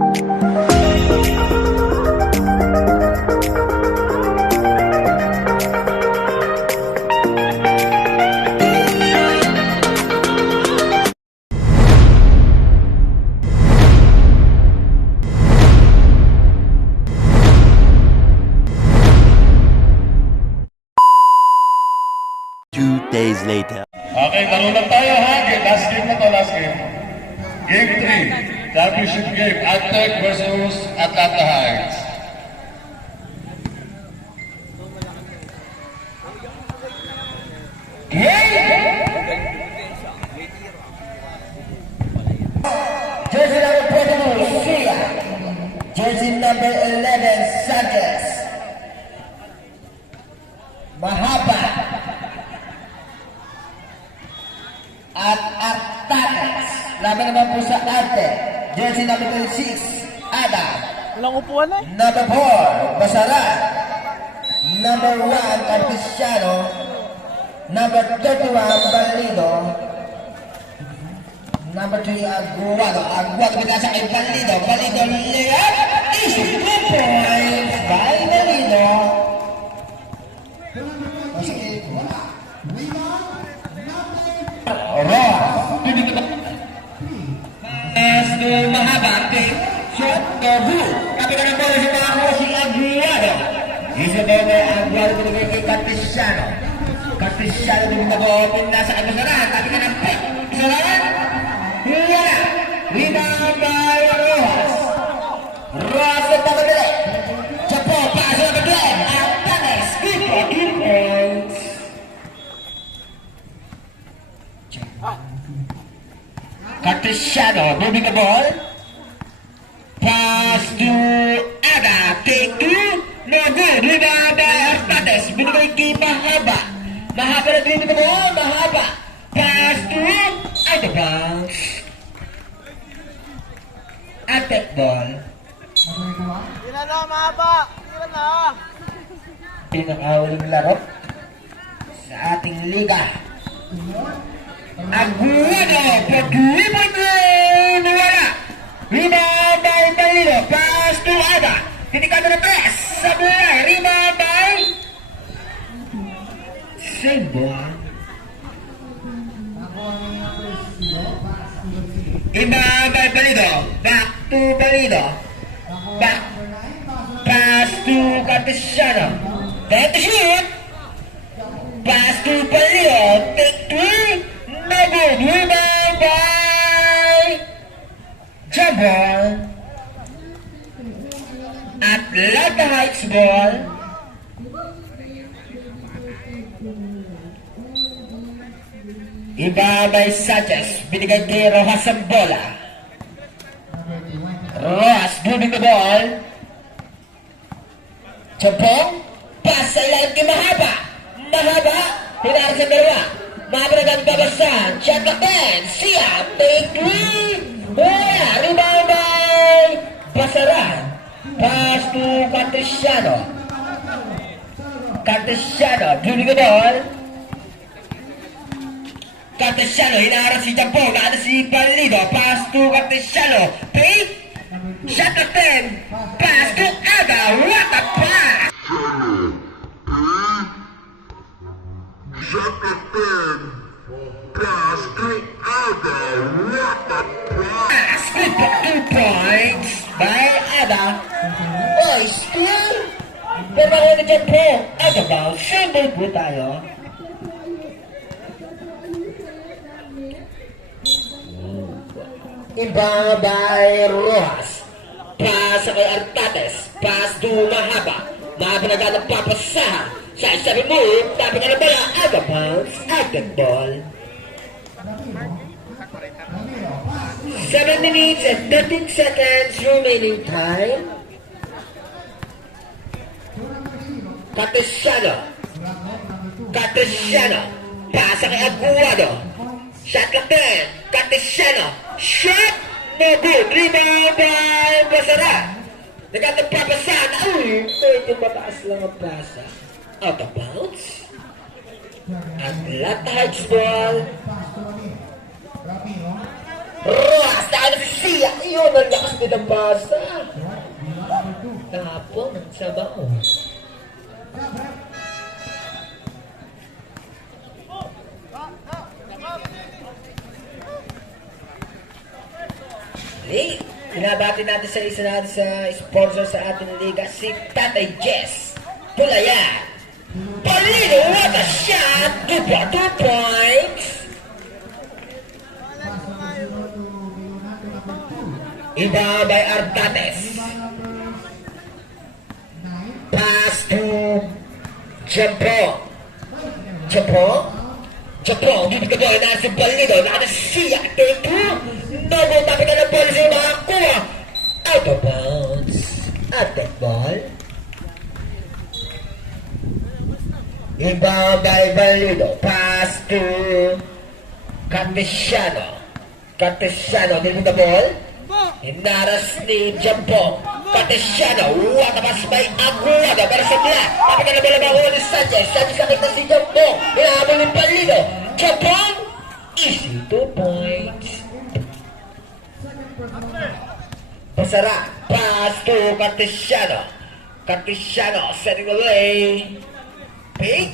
2 days later. Okay, laro lang tayo ha. Last game na to, last game. Game 3. Championship game. Aztec versus Atlanta Heights. Jersey number 22, Sia. Jersey number 11, Sanchez. Mahaba. At Artates. Laban naman po sa Arte. Jersey number 26, Adam. Walang upuan eh. Number 4, Basara. Number 1, Carpiciano. Number 31, Balido. Number 3, Aguado. Aguado pinasa kay Balido. Balido layup. Easy 2 points by Balido. Mahaba. Shot. Gabu. Tapi ka ng bola si Paco si Aguado. Isa ba may Aguado pinagay kay Carpiciano. Carpiciano din mag-open na sa Agusaran. Tapi ka ng pick. Agusaran. Wala. Rebound by Rojas. Rojas at Tamadele. Chapo. Paso na Glenn. Artanes. Good for 2 points. Cartesiano moving the ball. Pass to Ada. Take 2. No good. Rebound by Artanes. Binigay kay Mahaba. Mahaba na moving the ball. Mahaba. Pass to out of bounds. Attack ball. Ilan na, mahaba. Ilan na. Pinakahuling laro sa ating liga. Aguado, pag-rebound rin, wala. Rebound by Balido, pass to Ada. Tinikado na press, sa buhay, rebound by same ball. Rebound by Balido, back to Balido. Back, pass to Cartesiano. Then to shoot. Pass to Balido, take 3. No good. Rebound by Jabal. Atlanta Heights ball. Iba by Sanchez. Binigay kay Rojas ang bola. Rojas moving the ball. Jabal. Pass sa ilalim kay Mahaba. Mahaba. Hinarik sa dalawa. Mabragang babasan. Shot clock 10. Sia. Take 3. Wala. Rebound by Basaran. Pass to Cartesiano. Cartesiano. Dribbling the ball. Cartesiano. Hinaharap si Jampo. Naano si Balido. Pass to Cartesiano. Take. Shot clock 10. Pass to Aga. What a pass. Shot the 10. Pass to Ada. What a pass. Good for 2 points by Ada. Oy, steal. Pero ako na dyan po. Ada ba? Symbol po tayo. Iba by Rojas. Pass kay Artates. Pass to Mahaba. Mahaba na ganang papasahan. Sa isa remove, dapat na bala, out of bounds, agad ball. 7 minutes and 13 seconds remaining time. Cartesiano. Cartesiano. Pasa kay Aguado. Shot clock 10. Cartesiano. Shot! No good. Rebound by Basara. Nagkatapapasan. Uy, medyo mataas lang ang pasa. Out of bounds. Atlanta Heights ball. Rojas, dahil si Sia. Iyon, ang lakas din ang basa. Tapon ang sabaw. Hey, binabati natin sa isa natin sa sponsor sa ating liga, si Tatay Jess Pulayan. Palino, what a shot! 2 points! Iba by Artates. Pass to Jampong. Jampong, dito ka doon na si Palino, nakasiya, take 2. Double tapi ka ng ball sa makakuha. Out of bounds. Attack ball. Inbound by Valido. Pass to Catesiano. Dito the ball. Hinaras ni Jampong. Catesiano. Watapas by Aguado. Pero sa nila. Tapi ka ng ball ang ni Sanchez. Sanchez nakita si Jampong. Hinahabol ni Valido. Jampong. Easy 2 points. Pasara, pass to Catesiano setting away. Pick.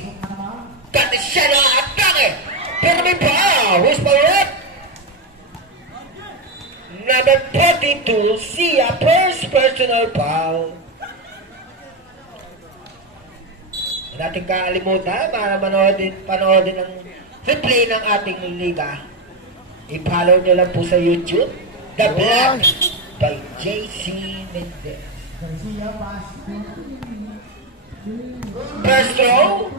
Catesiano, atake. Pero may foul. Who's for it? Number 32, Sia, first personal foul. Huwag natin kakalimutan para panoodin ang replay ng ating liga. I-follow nyo lang po sa YouTube. The Black by JC Mendez. First throw.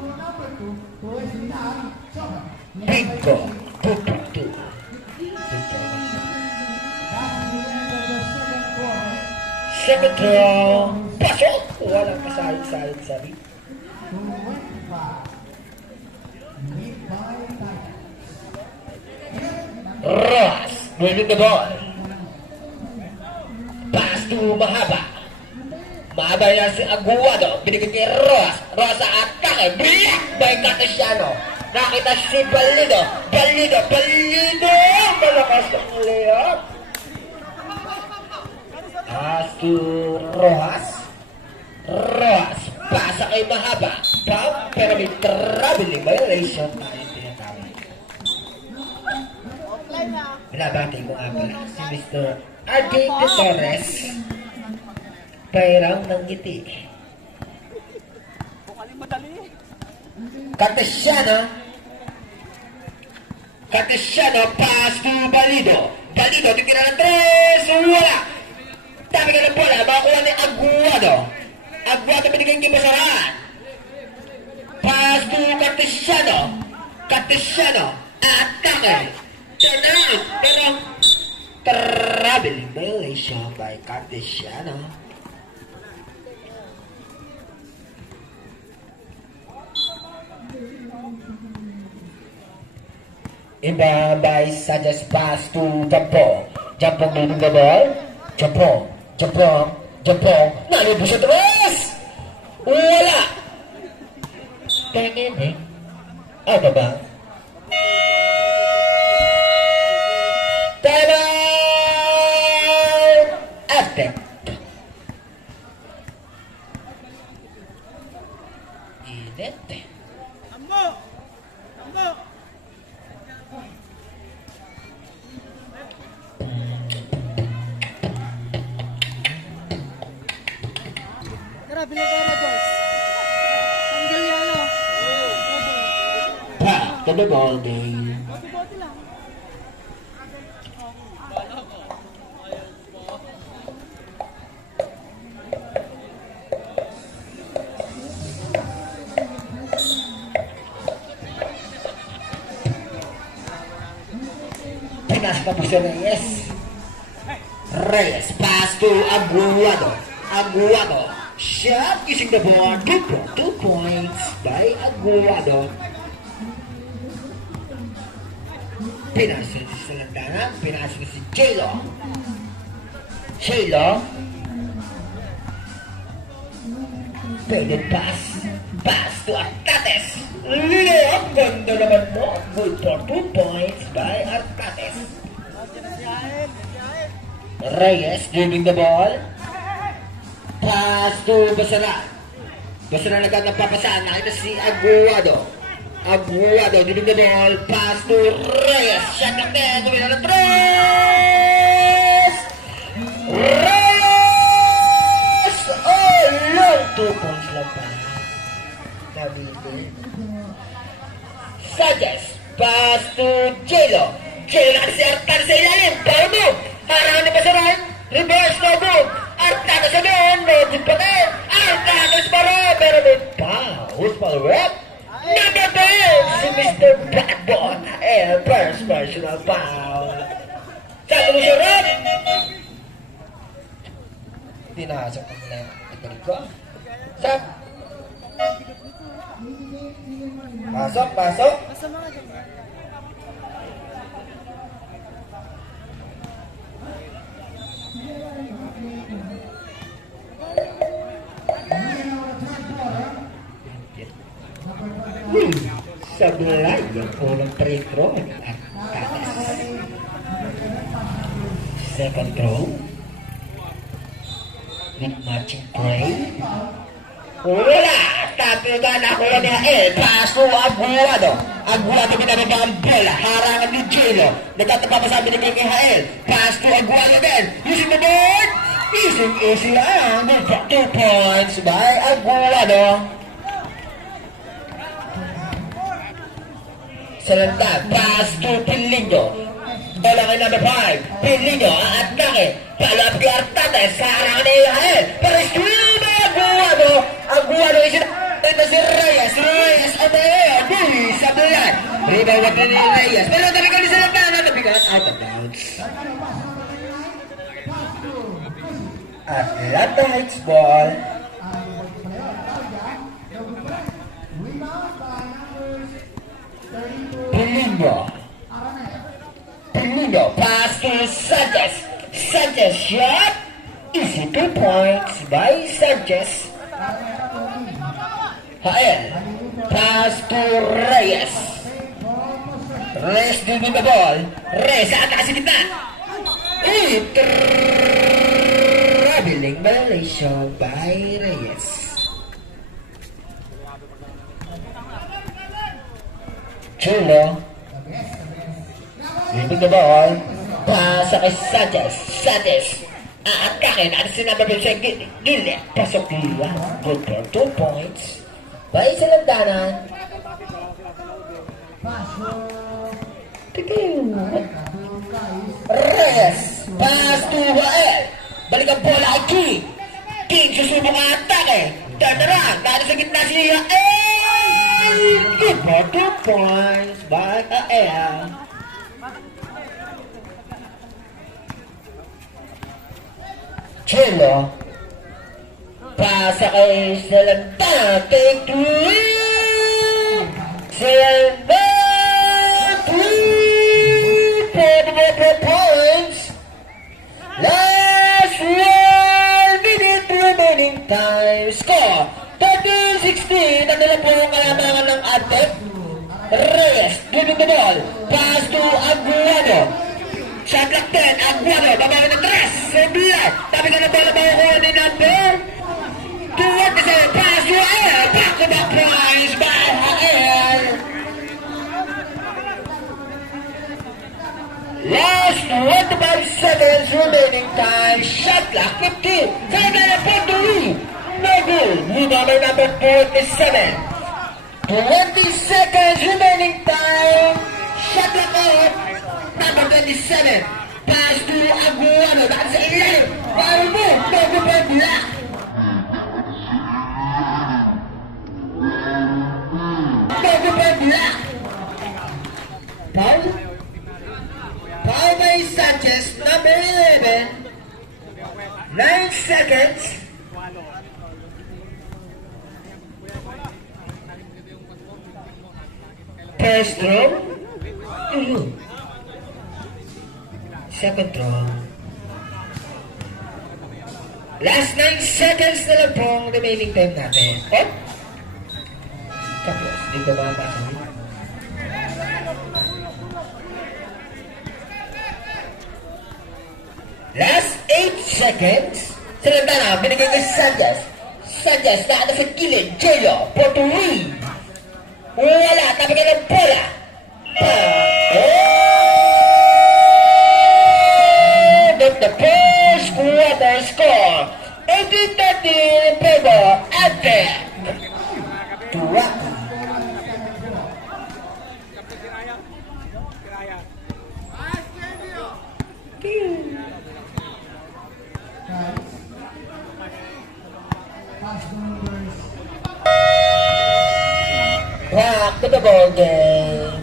Bingo. 2-2. Second throw. Pasok. Walang kasahid-sahid sabi. Ross. Winning the ball. Pass to Mahaba. Mahaba yan si Aguado. Binigyan kay Ross. Ross sa atake. Block by Catesiano. Nakita si Balido. Malakas ang layup. Pass to Rojas. Pasa kay Mahaba. Pump. Pero may traveling violation. Binabati ko nga pala si Mr. R.J. Torres. Pairang ng ngiti. Catesiano, pass to Balido. Titira ng 3. Wala. Dami ka ng bola. Makakuha ni Aguado. Binigay kay Basarahan. Pass to Catesiano. Atake. Turn out. Pero traveling violation by Catesiano. Iba by Sanchez, pass to Jampong. Jampong winning the ball. Jampong. Nalibo siya 3. Wala. Tingin eh. Ano ba? Time out! Aztec. Init. Tara, pinagkara, boys. Tanggal yan, ano? Back to the ball game. Bote lang. Pinas pa po si Reyes, pass to Aguado. Shot, kissing the ball. 2 points by Aguado. Pinasa sa landanan. Pinasa si J-Lo. Pwede pass to Artates. Ang ganda naman mo. Good for 2 points by Artates. Reyes giving the ball. Pass to Basara. Basara na agad nagpapasaan. Nakita si Aguado. Aguado giving the ball. Pass to Reyes. Shot ng 10. Tumina ng 3. Reyes! Oh, long 2 points lang pa. Nabitin. Sanchez. Pass to Jelo. Jelo na si Artana sa ilalim. Power move. Harangan ni Basaran. Reverse no move. Artana sa doon. Medyo pa rin. Artana sa para. Pero may foul. Foul rep. Number 10. Si Mr. Blackbone. First personal foul. Sabi mo siya rep. Pinasok ko muna yung italig ko. Sak. Pasok, pasok. Sablay yung unang free throw. Second throw. With matching play. Wala! Tatlo na ako yan niya Paso Aguado. Aguado pinababa ang bola. Harangan ni Jelo. Nagtatapapasabi ni Kiki Hael. Pass to Aguado din. Using the board. Easy lang. 2 points by Aguado. Salanda. Pass to Pilino. Bola kay number 5. Pilino. Aatake. Palap kay Artates. Harangan ni Hael. Pero stream Aguado. Aguado is ito si Reyes. Reyes on the air. Bully sa bulan. Rebound na ni Reyes. Pero nabigan ni Salanda. Nabigan out of bounds. Atlanta Heights ball. Pilino. Pilino. Pass to Sanchez. Sanchez shot. Easy 2 points by Sanchez. Hael. Pass to Reyes. Reyes giving the ball. Reyes sa atas gitna. Traveling violation by Reyes. Chulo. Giving the ball. Pass kay Sanchez. Sanchez. Aatakin at sinababin siya Gillet. Pasok nila. Good for 2 points. By Salandanan. Tigil. Reyes. Pass to Wael. Balik ang bola kay King. King susubok ang atake. Turn around. Dito sa gitna si Wael. Good for 2 points by Wael. Chelo. Pasa kay Salanda. Take 2. Salanda. 3 points. Last 1 minute remaining time. Score 13-16. Ang nila po ang kalamangan ng Adep. Reyes giving the ball. Pass to Aguado. Shot clock 10. Aguado. Babawa ng 3. Sembilan. Tapi ka na bola makukuha ni number 27. Pass to Ael. Back to back points by Ael. Last 25 seconds remaining time. Shot clock 15. Final victory. No good. Rebound number 47. 20 seconds remaining time. Shot clock off. Number 27. Pass to Aguado. That's a ilalim. Foul move. No good by Black. No good by Black. Foul. Foul by Sanchez. Number 11. 9 seconds. First throw. Second throw. Last 9 seconds na lang pong remaining time natin. Oh? Tapos, hindi ko makapasa. Last 8 seconds. Salantana, binigay kay Sanchez. Sanchez, nakata sa gilid. Jello, for the lead. Wala, tabi ka ng bola. But the first quarter score, 18-13 in favor of the Rocky. Back to the ball game.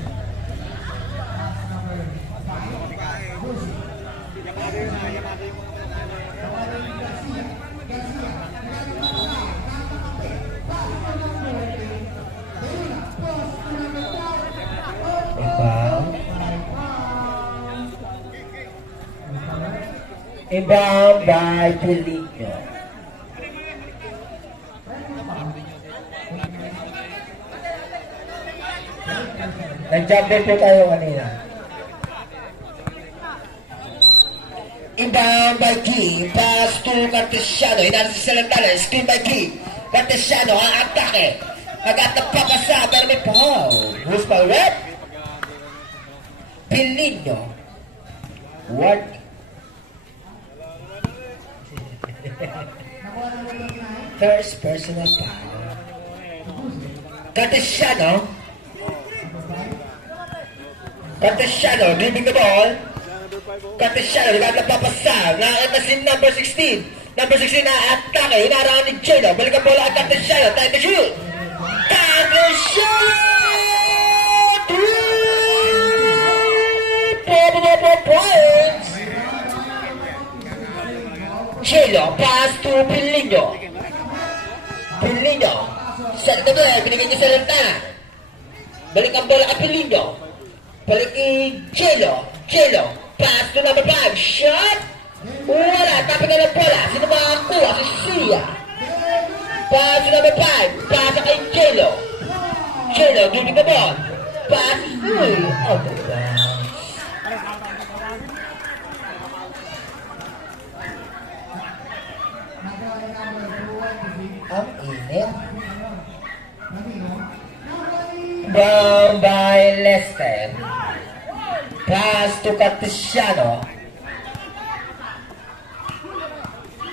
Inbound by Pelino. Nag-jumper po tayo kanina. Inbound by Key. Pass to Cartesiano. Hinaan si Salantana. Screen by Key. Cartesiano ang atake. Nag-atap pa ka sa pero may foul. Who's foul red? Pelino. What? First personal foul. Cartesiano. Cartesiano, dribbling the ball. Cartesiano, nagpapasa. Nakakita si number 16. Number 16 na atake. Hinarangan ni Jello. Balik ang bola at Cartesiano. Time to shoot. Cartesiano! 4 points. Jello, pass to Pelino. Pelino. Set the ball. Binigyan niya sa Lantana. Balik ang bola at Pelino. Balik kay Jello. Jello. Pass to number 5. Shot. Wala. Tapos na ng bola. Sino makakuha? Si Sia. Pass to number 5. Pass kay Jello. Jello. Dribbling the ball. Pass. Out of bounds. Ang init. Down by Lester. Pass to Cartesiano.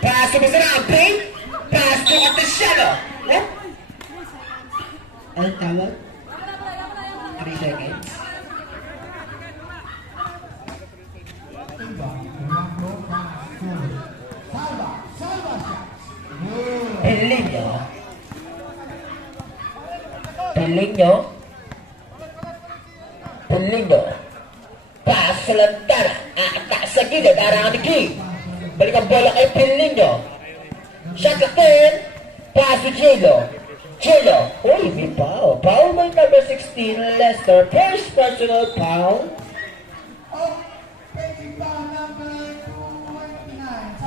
Pass to Mazarapi. Pass to Cartesiano. What? Anong tawag? 3 seconds. Pelino. Pelino. Pelino. Pass sa Lantana. Atak sa gilid. Arangan ni King. Balik ang bola kay Pelino. Shot na 10. Pass to Jello. Jello. Uy, may foul. Foul by number 16, Lester. First personal foul.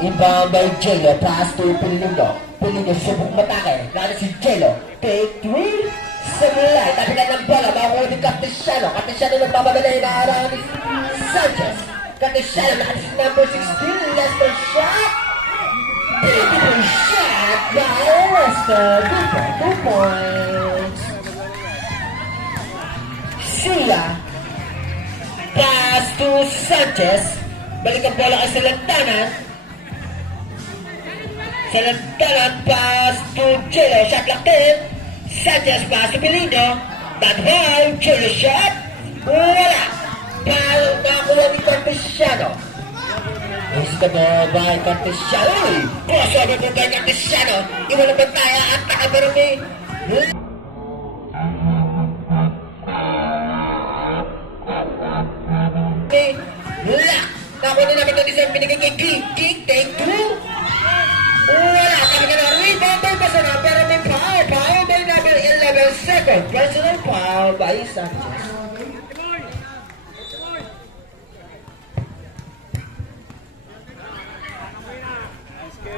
Inbound by Jello. Pass to Pelino. Pelino subok matake. Lalo si Jello. Take 3. Sablay. Tapitan ng bola. Makakuha ni Cartesiano. Cartesiano nagbabagalay na araw ni Sanchez. Cartesiano nakati si number 16. Lester shot. Beautiful shot by Lester. 2 points. Sia. Pass to Sanchez. Balik ang bola kay Salantana. Salantana pass to Jello. Shot locked in. Sanchez pass to Pelino. That high. Jello shot. Wala. Foul nakakuha ni Cartesiano. Is the ball by Cartesiano. Crossover po by Cartesiano. Iwan ang bantaya at pero may lock. Nakuha na namin ito isang binigay kay King. King take 2. Wala. Kami ka na rebound by Basana pero may foul. Foul by number 11 second. Personal foul by Sanchez.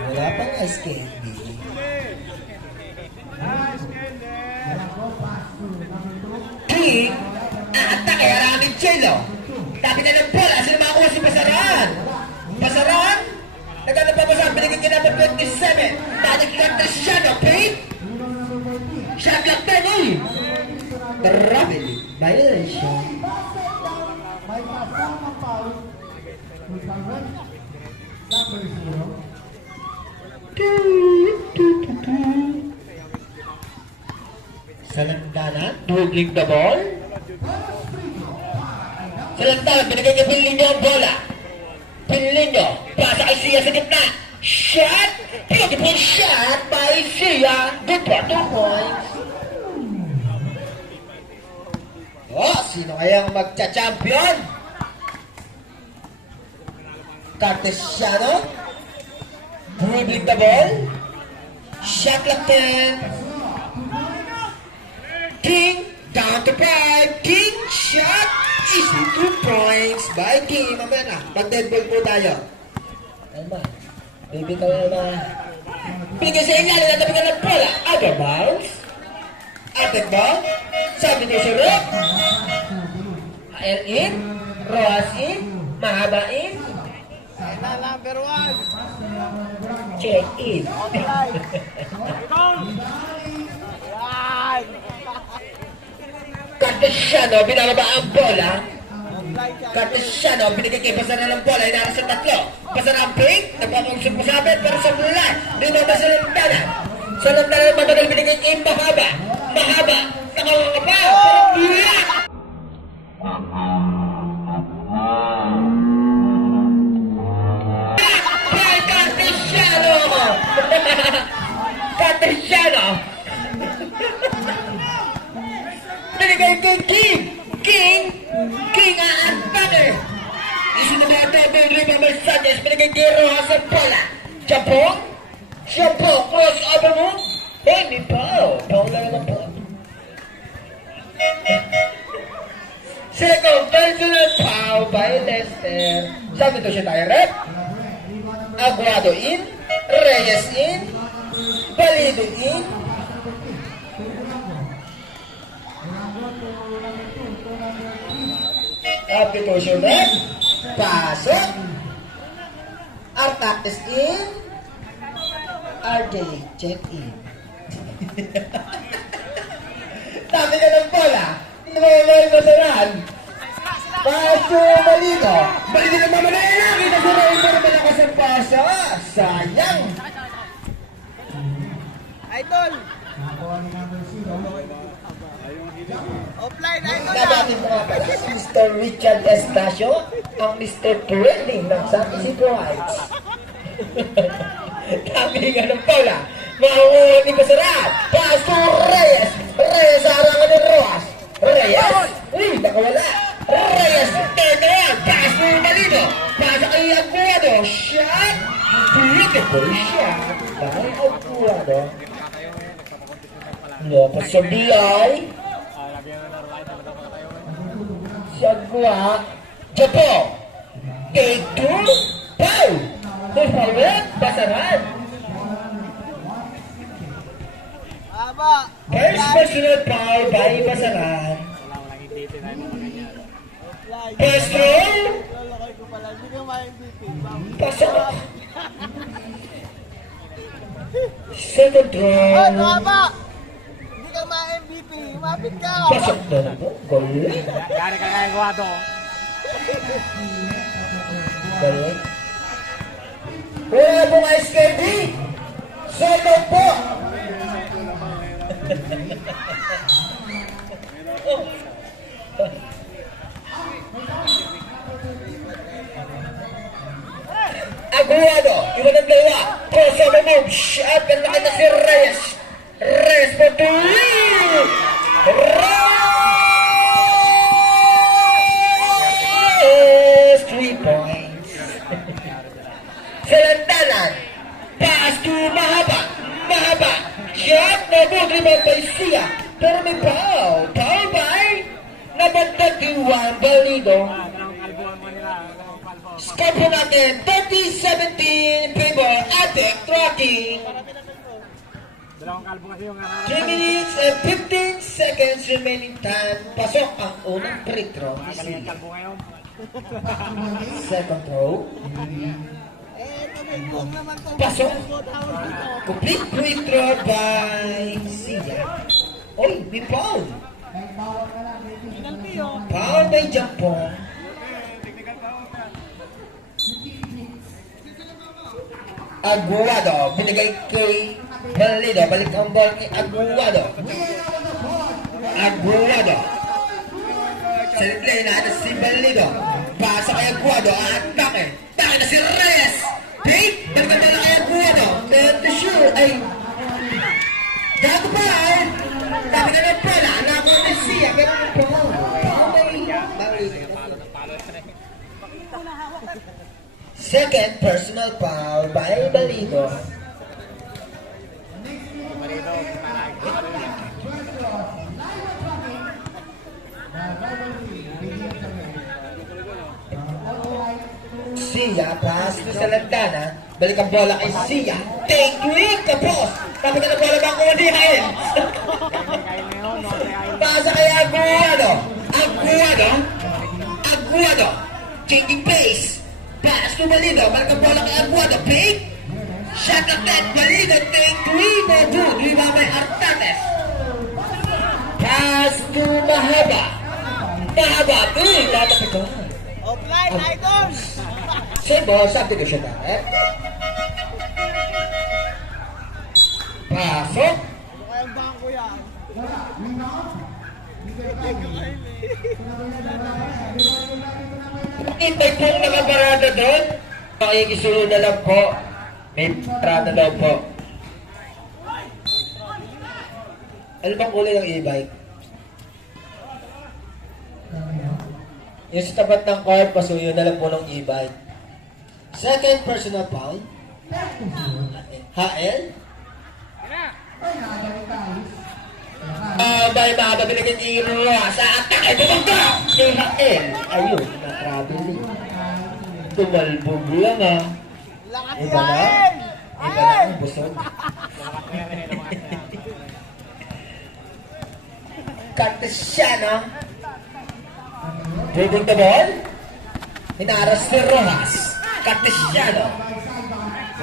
Wala pang ice candy. King, atake, harangan ni Jello. Tapi na ng bola, sino makakuha si Pasaran? Pasaran? number 57. Tarik lang Cristiano, paint. Shot clock 10, uy. Grabe. Violation. May kasamang foul. With the red number 0. Salandanan, dribbling the ball. Salandanan, binigay niya Pilinyo ang bola. Pilinyo, pasa kay Sia sa gitna. Shot! Beautiful shot by Sia. Good for 2 points. Oh, sino kayang magcha-champion? Cartesiano. Dribbling the ball. Shot clock 10. King, down to 5. King, shot. Easy, 2 points by King. Mamaya na, mag-dead ball po tayo. Ano ba? Baby ka na. Bigay sa inyo, natabi ka ng bola. Other bounce. Attack ball. Sabi niyo si Rick. AL in. Roas in. Mahaba in. Na number 1. Check in. Offline. Yan. Cartesiano, binababa ang bola. Offline siya. Cartesiano, binigay kay Pasara ng bola, inaras sa tatlo. Pasara ang pink, nagpapangusap mo sa amin, pero sa mula, dito ba sa lantana? Sa lantana ng matagal, binigay kay Mahaba. Mahaba, nakawaka pa, pero biyak! By Cartesiano! Cartesiano! Binigay kay King! King! King aantaner! Isinabata mo yung Riva Mercedes, binigay kay Rojas ang bola. Champong! Champong! Cross over mo! Hey, may pao! Pao lang naman po. Second personal foul by Lester. Sabi to siya tayo, rep. Aguado in. Reyes in. Balido in. Application rep. Pasok. Artates in. RJ check in. Sabi ka ng bola. Noel Masaran. Paso Malino. Malino naman na yan. Kita sa Noel mo naman ako sa paso. Sayang. Idol. Offline, idol. Nabatin mo nga pala si Mr. Richard Estacio, ang Mr. Trending ng San Isidro Heights. Tabi nga ng bola. Makuha ni Masaran. Paso Reyes. Reyes sa harangan ni Rojas. Reyes! Uy, nakawala! Reyes! Turn around! Pass mo yung Malino! Pasa kay Aguado! Shot! Beautiful shot! By Aguado. Lopez sa BI. Sagwa. Japo! Take 2! Pow! Pulpawin! Basaran! Aba. First personal foul by Basaran. Offline. First roll! Lolokay ko pala. Hindi ka ma-MVP. Pasok! Second Ay, roll! tama! Hindi ka ma-MVP. Mapit ka. Pasok na po. Goal. Yari ka kaya Guado. Goal. Wala pong SKD! Soto po! Aguado, iwan ng dalawa. Crossover move. Shot. Pero nakita si Reyes. Reyes for 2. Reyes! 3 points. Salandanan. Pass to Mahaba. Mahaba. Shot. No good rebound by Sia. Pero may foul. Foul by number 31, Balido. Score po natin, 30-17 in favor, Atek Tracking. Dalawang kalbo kasi yung 3 minutes and 15 seconds remaining time. Pasok ang unang free throw. kalbo ngayon. Second throw. Eh, ito Kung naman to. Pasok. Go tawag dito. Complete free throw by Sia. Oy, may foul. Penalty oh. Foul by Jampong. Aguado, binigay kay Balido. Balik ang ball kay Aguado. Aguado. Sa replay natin si Balido. Pasa kay Aguado. Atake. Atake na si Reyes. Take. Balik ang bola kay Aguado. Then to shoot. Ay. Gago pa eh. Sabi ka ng pala. Anak ko na siya. Pero ang pala. Second personal foul by Balido. Sia, pass to Salantana. Balik ang bola kay Sia. Take quick, tapos. Tapos ka ng bola bang kumunihin. Pasa kay Aguado. Aguado. Aguado. Changing pace. Pass to Balido. Balik ang bola kay Aguado. Fake. Shot at that. Balido. Take 3 more 2. Lima by Artates. Pass to Mahaba. Mahaba. Uy, latapit ko. Offline, idol. Sebo, sabi ko siya dahil. Pasok. Ano kayang bangko yan? Itay pong nakaparada doon. Makikisulo na lang po. May parada daw po. Ano bang kulay ng e-bike? Yung sa tapat ng court, pasuyo na lang po ng e-bike. Second personal foul. HL. Dahil makababiligin ni Roa sa atake. Bumangga! Kay HL. Ayun, na-traveling. Tumalbog lang ah. Lakas Iba na? yan! Iba na ang busog. Cartesiano. Dribbling the ball. Hinaras ni Rojas. Cartesiano.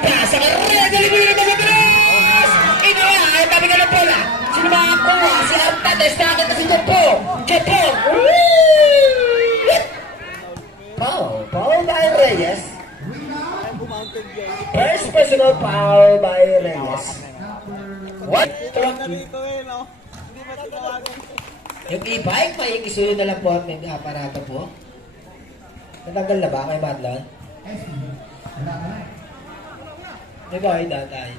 Pasa ka rin. Nalimunin na sa Dros! Iniwa. Ay, kami ka na bola. Sino makakuha? Si Artates. Nakakit na si Japong. Japong. Foul. Foul by Reyes. First personal foul by Reyes. What? Narito eh, no? Hindi ba tinawagan? Yung e-bike, makikisulo na lang po at may aparato po. Natanggal na ba kay Madlon? May gawin na tayo.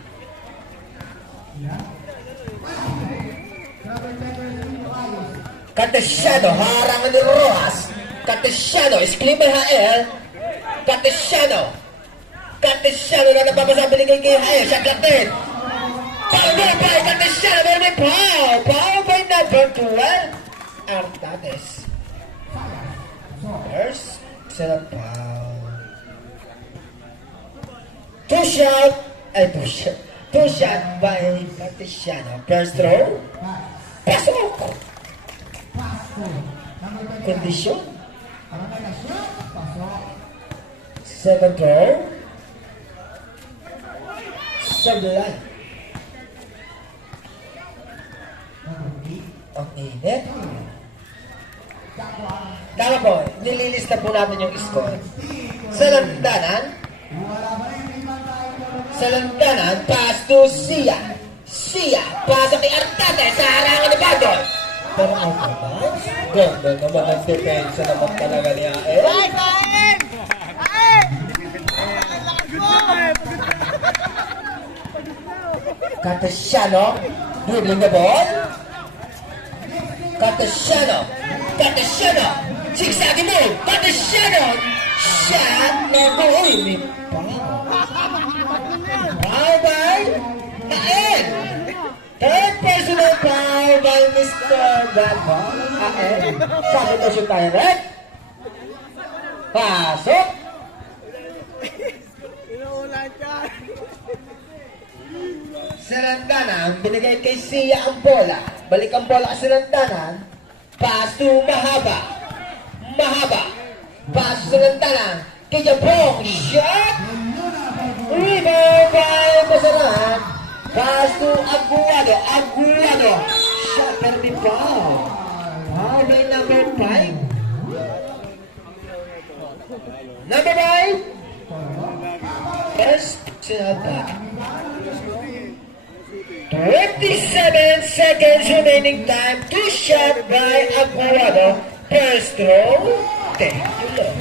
Cartesiano, harangan ni Rojas. Cartesiano, exclaim by HL. Cartesiano. Cartesiano na napapasabi kay HL. Shot clock din. Foul by Cartesiano. Meron may foul. Foul by number 12. Artates. First set of foul. Two shot by Cartesiano. First throw. Pasok. Condition. Second throw. Sablay. Ang init. Tama po, nililista po natin yung score. Sa lantanan, pass to Sia. Sia, pasa kay Artates sa harangan ni Badon. Pero out na ba? Ganda naman ang depensa naman talaga niya. Ay, kain! Kain! Lakas mo! Cartesiano, dribbling the ball. Cartesiano, zigzag move. Cartesiano, shot na goal. May foul by Kael. Third personal foul by Mr. Bravo. Kael. Sabi ko siya tayo, red. Pasok. Inuulan ka! Sarandanan, binigay kay Sia ang bola. Balik ang bola kay Sarandanan. Pass to Mahaba. Mahaba. Pass to Sarandanan. Kay Japong. Shot! Rebound by Basaran. Pass to Aguado. Aguado. Shot penalty foul. Foul by number 5. Number 5. First personal foul. 27 seconds remaining time. Two shot by Aguado. First throw. Thank you, Lord.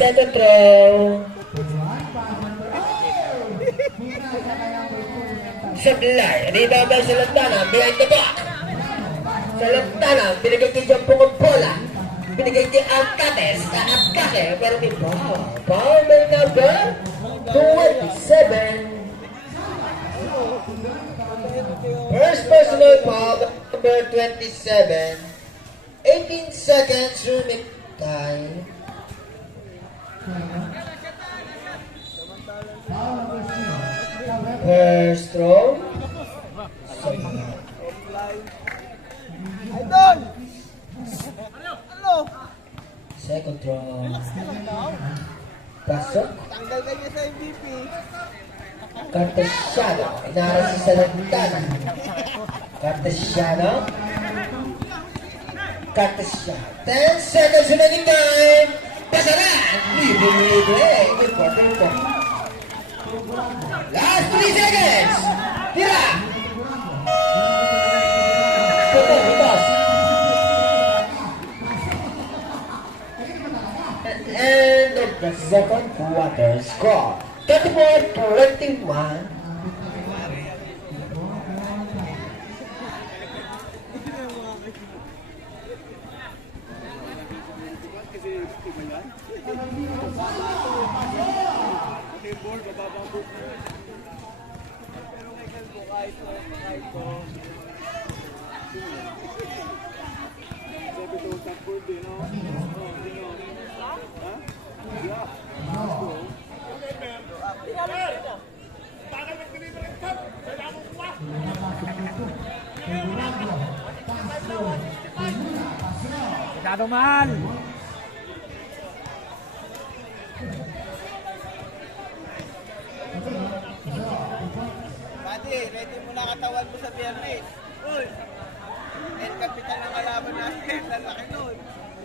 Second throw. Sablay. Rebound by Salantana. Behind the back. Salantana. Binigay kay Jampong ang bola. Binigay kay Alcates. Alcates. Pero may foul. Foul by number 27. First personal foul, number 27. 18 seconds remaining time. First throw. Idol! Ano? Second throw. Pasok. Tanggal ka niya sa MVP. Cartesiano. Inaral si Salantana. Cartesiano. Cartesiano. 10 seconds remaining time. Pasaran. Libre. Good quarter po. Last 3 seconds. Tira. Putos. End of the second quarter. Score 34-21. Masyado mahal. Buddy, ready mo na katawan mo sa biyernes. Uy! El Capitan ng kalaban natin. Lalaki nun.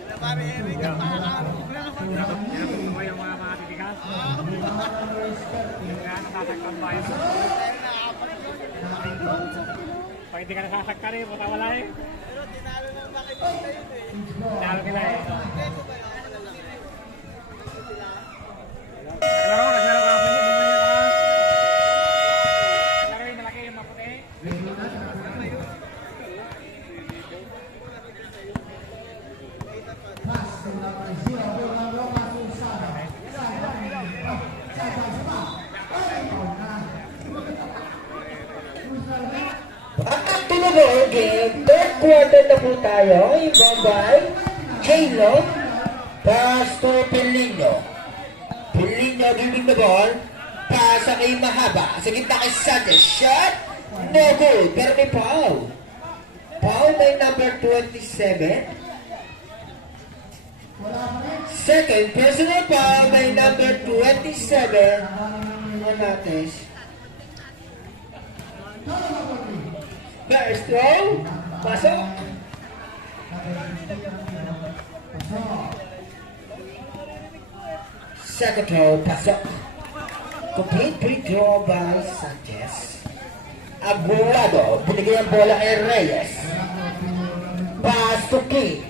Na pare Eric ang makakaroon. Gusto mo yung mga titigas? Kaya nasasaktan ba yun? Pag hindi ka nasasaktan eh, puta wala eh. Pero tinalo ng makikita yun eh. Tinalo nila eh. Ito ba yun? Naglaro ka pa yun. Naglaro yung malaki yung maputi. Ang tinagawang game, third quarter na po tayo. Yung Bombay, Halo, pass to Pelino. Pelino giving the ball. Pass kay Mahaba. Sa gitna kay Sanchez. Shot. No goal. Pero may foul. Foul by number 27. Second personal foul by number 27. Manates. First throw. Pasok. Second throw. Pasok. Complete free throw by Sanchez. Aguado. Binigay ang bola kay Reyes. Pass to King.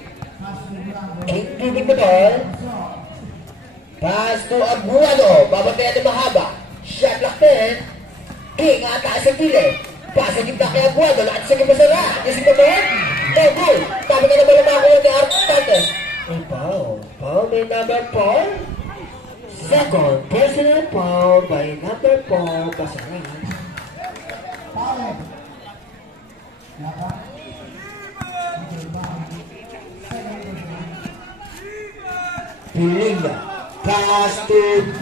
King giving the ball. Pass to Aguado. Bababayan ng mahaba. Shot lock din. King ataas sa gilid. Pass ang gitna kay Aguado. Lahat sa gibasara. Kasi ba ba? No goal. Tabi ka na ba lumakuha ni Arcantes? May foul. Foul may number 4. Second personal foul by number 4. Basaran. Pilinga. Pass to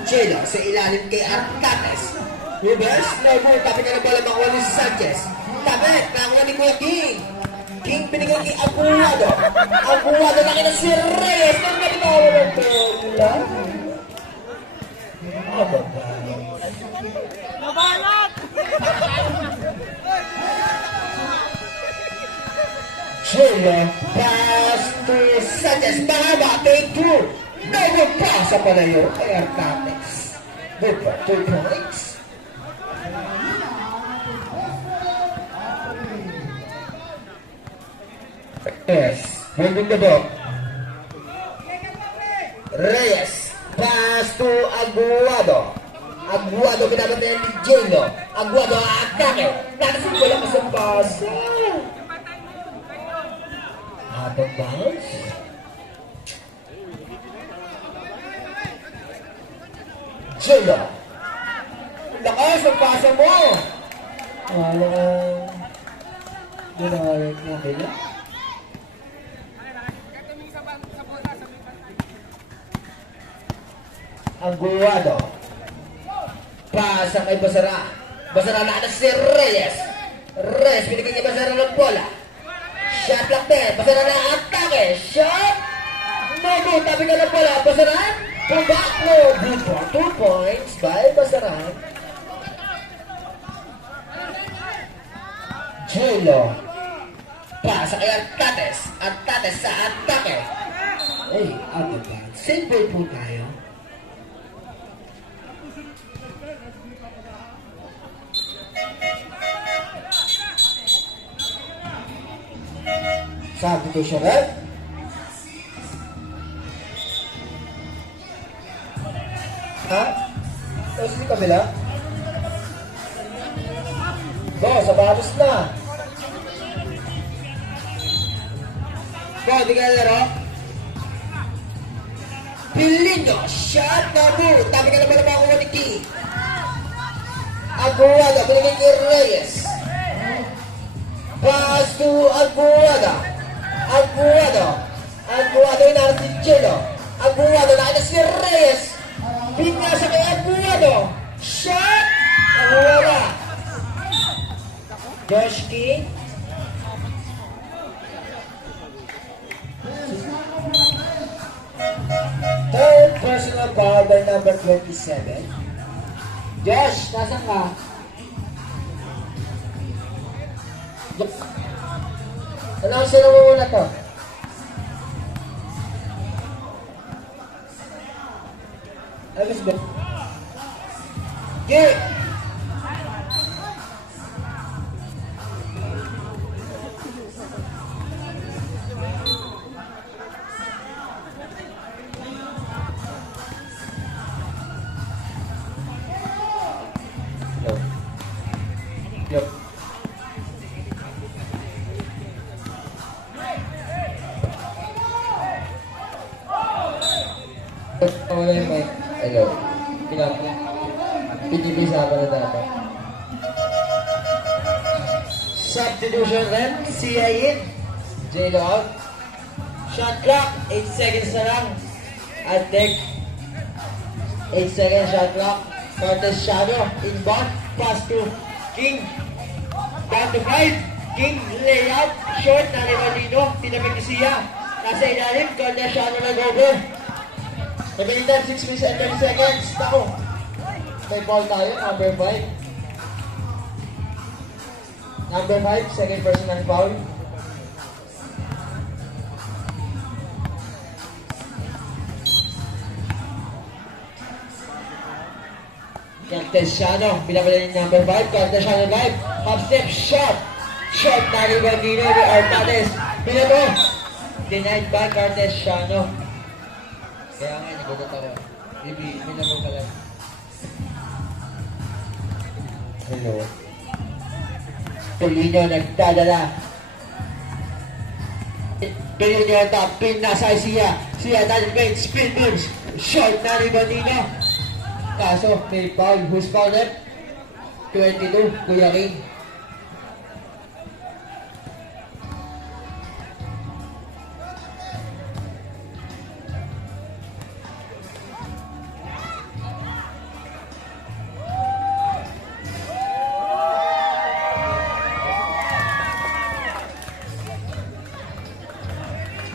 Chelo sa ilalim kay Arcantes. Reverse. No goal. Tabi ka na ba lumakuha ni Sanchez? Tabi. Nakuha ni Kuya King. King binigay kay Aguado. Aguado laki na si Reyes. Nang nagtawa ng bola. Out of bounds. Nabalat! Julio, pass to Sanchez. Mahaba, take two. No good pass sa palayo kay Artates. Good for 2 points. Yes, holding the ball. Reyes, pass to Aguado. Aguado pinapatayan ni Julio. Aguado atake. Nakasin ko lang sa pass. Out of bounds. Julio. Lakas ang pasa mo. Walang ginawin mo kaya. Aguado. Pasa kay Basara. Basara na si Reyes. Reyes, binigyan niya Basara ng bola. Shot lang din. Basara na atake. Shot. No good. Tabi ka ng bola. Basara. Pumbak mo. Good for 2 points by Basara. Julio. Pasa kay Artates. Artates sa atake. Ay, out of bounds. Simple po tayo. Substitution, right? Ha? Tapos di kabila? Go, sa batos na. Go, di ka nalaro? Pilindo, shot na move. Tabi ka naman naman ako ni Ki. Aguada, binigay kay Reyes. Pass to Aguada. Aguado. Aguado yung nasa si Chelo. Aguado, nakita si Reyes. Pinasa kay Aguado. Shot! Aguada. Josh King. Third personal foul by number 27. Josh, nasan ka? Announce na mo muna to. Ayos ba? Okay. Yep. Wala yung mic. Hello. Pinipisa na dapat. Substitution then, Sia in. J-Lo out. Shot clock, 8 seconds na lang. At take. 8 seconds shot clock. Cortez Shadow, inbound, pass to King. Down to 5. King, layout, short na ni Malino, tinapit ni Sia. Nasa ilalim, Cortez Shadow nag-over. Nabilitan, 6 minutes and 30 seconds. Tako. May ball tayo. Number 5. Number 5. Second personal foul. Cartesiano, pinabala ni number 5, Cartesiano live, half step shot, shot na ni Bernino ni Artates, pinabo, denied by Cartesiano. Kaya nga, nagulat ako. Bibi, minabang pala. Hello. Tulino nagdadala. Tulino ang top pin, nasa Sia, Sia dahil main spin moves, shot na ni Bernino. Kaso, may foul. Who's foul left? 22, Kuya King.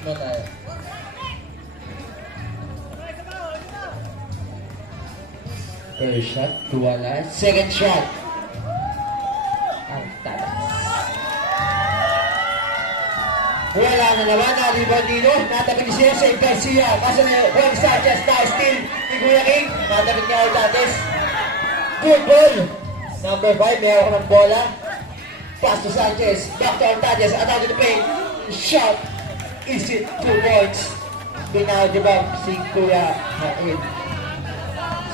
Na tayo. First shot, wala. Second shot. Ang talas. Wala na naman na rebound dito. Natabit ni siya sa Garcia. Kaso na Juan Sanchez now still ni Kuya King. Natabit niya Ortates. Good ball. Number 5, may ako ng bola. Pass to Sanchez. Back to Ortates. Attack to the paint. Shot. Is it 2 points? Pinag-debug si Kuya Haid.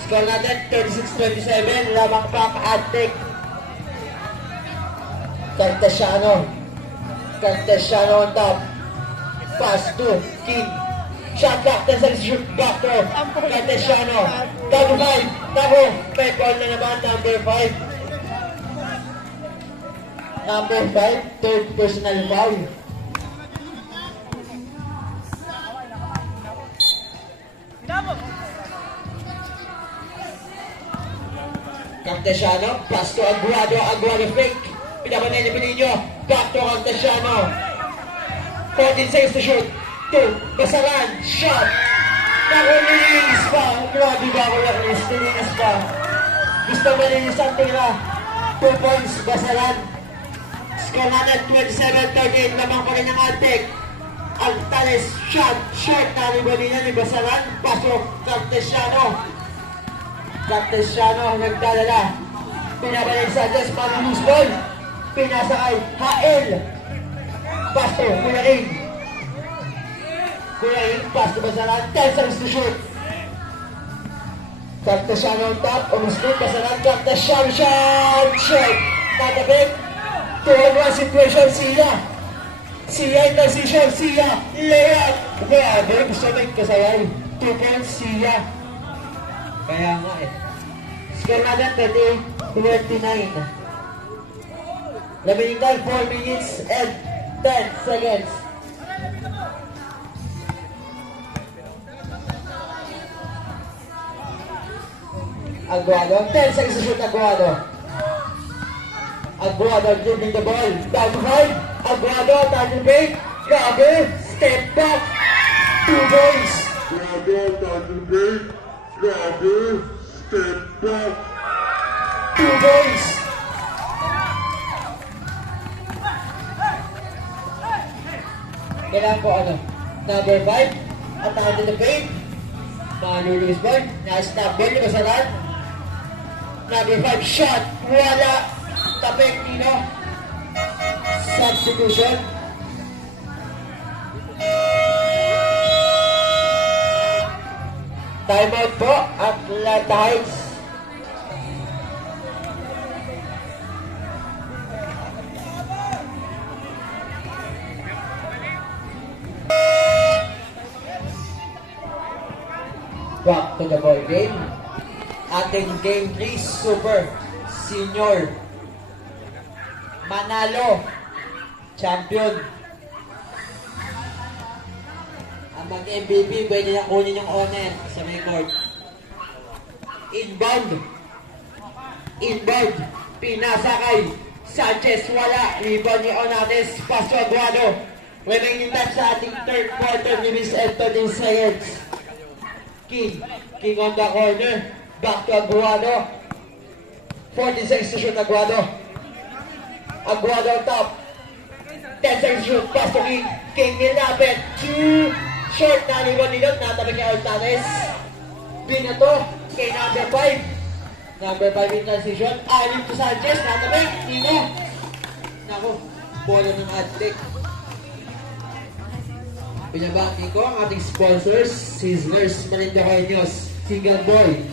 Score natin 36-27. Lamang pack Adtech. Cartesiano on top. Pass to King. Shot clock, 10 seconds to shoot. Back to Cartesiano. Down to 5. Naku, may call na naman. Number 5. Number 5, third personal foul. Cartesiano, pass to Aguado. Aguado fake. Pinabanay niya Benigno. Back to Cartesiano. 14 seconds to shoot. 2. Basaran. Shot. Nakulinis pa. Grabe ba ako linis pa. Gusto malinis ang tira. 2 points. Basaran. Score natin 27-38. Lamang pa rin ang Adtech. Altales. Shot. Short. Nalibalina ni Basaran. Pasok. Cartesiano nagdalala. Pinabalik sa Sanchez. Manulus ball. Pinasakay. Hael. Pass to Kuya King. Pass to Basaran. 10 seconds to shoot. Cartesiano on top. Almost good. Basaran. Cartesiano shot. Shot. Natabik. 2-on-1 situation. Sia in transition. Sia. Layup. Grabe. Gusto may kasayay. 2 points. Sia. Kaya nga eh. Score natin 30-29. Remaining time 4 minutes and 10 seconds. Aguado. 10 seconds to shoot Aguado. Aguado dribbling the ball. Down to 5. Aguado. Target break. Grabe. Step back. 2 points. Step back. 2 points. Kailangan po number 5. Attack to the paint. Manulus ball. Na-stop ball yung Basaran. Number 5 shot. Wala. Tapik Nino. Substitution. Timeout po, Atlanta Heights. Back to the ball game. Ating game 3, Super Senior. Manalo. Champion. Ang mag-MVP, pwede niyang kunin yung honor sa may court. Inbound. Pinasakay. Sanchez wala. Rebound ni Onates. Pass to Aguado. Remaining time sa ating third quarter. Minutes and 13 seconds. King on the corner. Back to Aguado. 14 seconds to shoot Aguado. Aguado on top. 10 seconds to shoot. Pass to King. King nilapit. 2. Short na rebound nilot. Natabig niya Ortates. Binato kay number 5. Number 5 in transition. Alim to Sanchez. Natabig. Nino. Naku. Bola ng Adtech. Pinabaki ko ang ating sponsors, Sizzlers, Marinda News, Single Boy,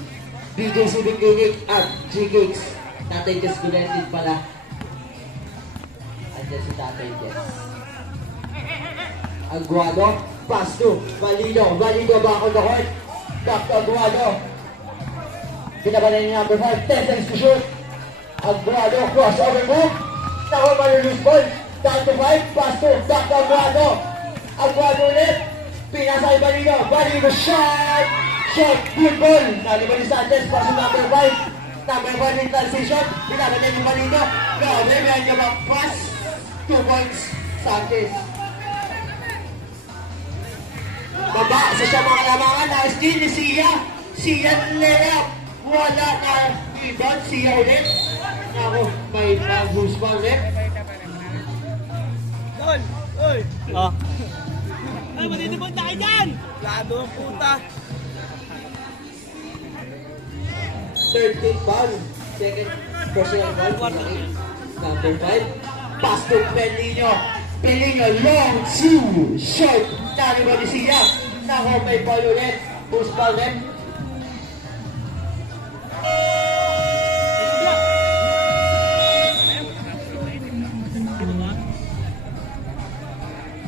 BJCB Clinic at G-Cakes. Tatay Jess Gulendin pala. Andiyan si Tatay Jess. Aguado, pass to Valido back on the court. Back to Aguado. Pinabalay ni number 5, 10 seconds to shoot. Aguado, crossover move. Naku, malulus ball. Down to 5, pass to back to Aguado. Aguado ulit. Pinasay Valido. Shot! Good ball. Naliban ni Sanchez. Pass to number 5. Number 5 in transition. Pinabalay ni Valido. Grabe, may niya mag-pass. 2 points. Sanchez. Baba sa siya mga lamangan. Nice steal ni Sia. Sia layup. Wala na rebound. Siya ulit. Ako, may boost pa ulit. Gol! Uy! Oh. Ay, matitipon tayo dyan! Lado ang puta. 13 foul. Second personal foul. Number 5. Pass to Pelino. Pelino, long, two, short. Tali ba ni Sia? Nako, may foul ulit. Boost pa ulit.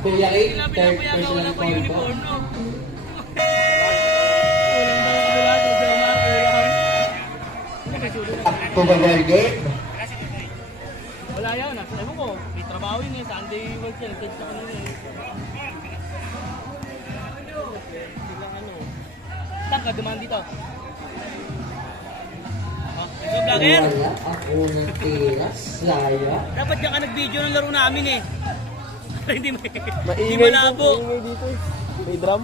Kuya Ray, third personal foul po. Up to the ball game. Wala yan. Ewan ko. May trabaho yun eh. Sunday work yan. Nagtad sa kanila eh. Bilang ano. Saan ka? Dumaan dito. Ikaw vlogger? Wala ako ng tiras. Saya. Dapat yan ka nag-video ng laro namin eh. Hindi Maingay malabo. Maingay dito. May drum?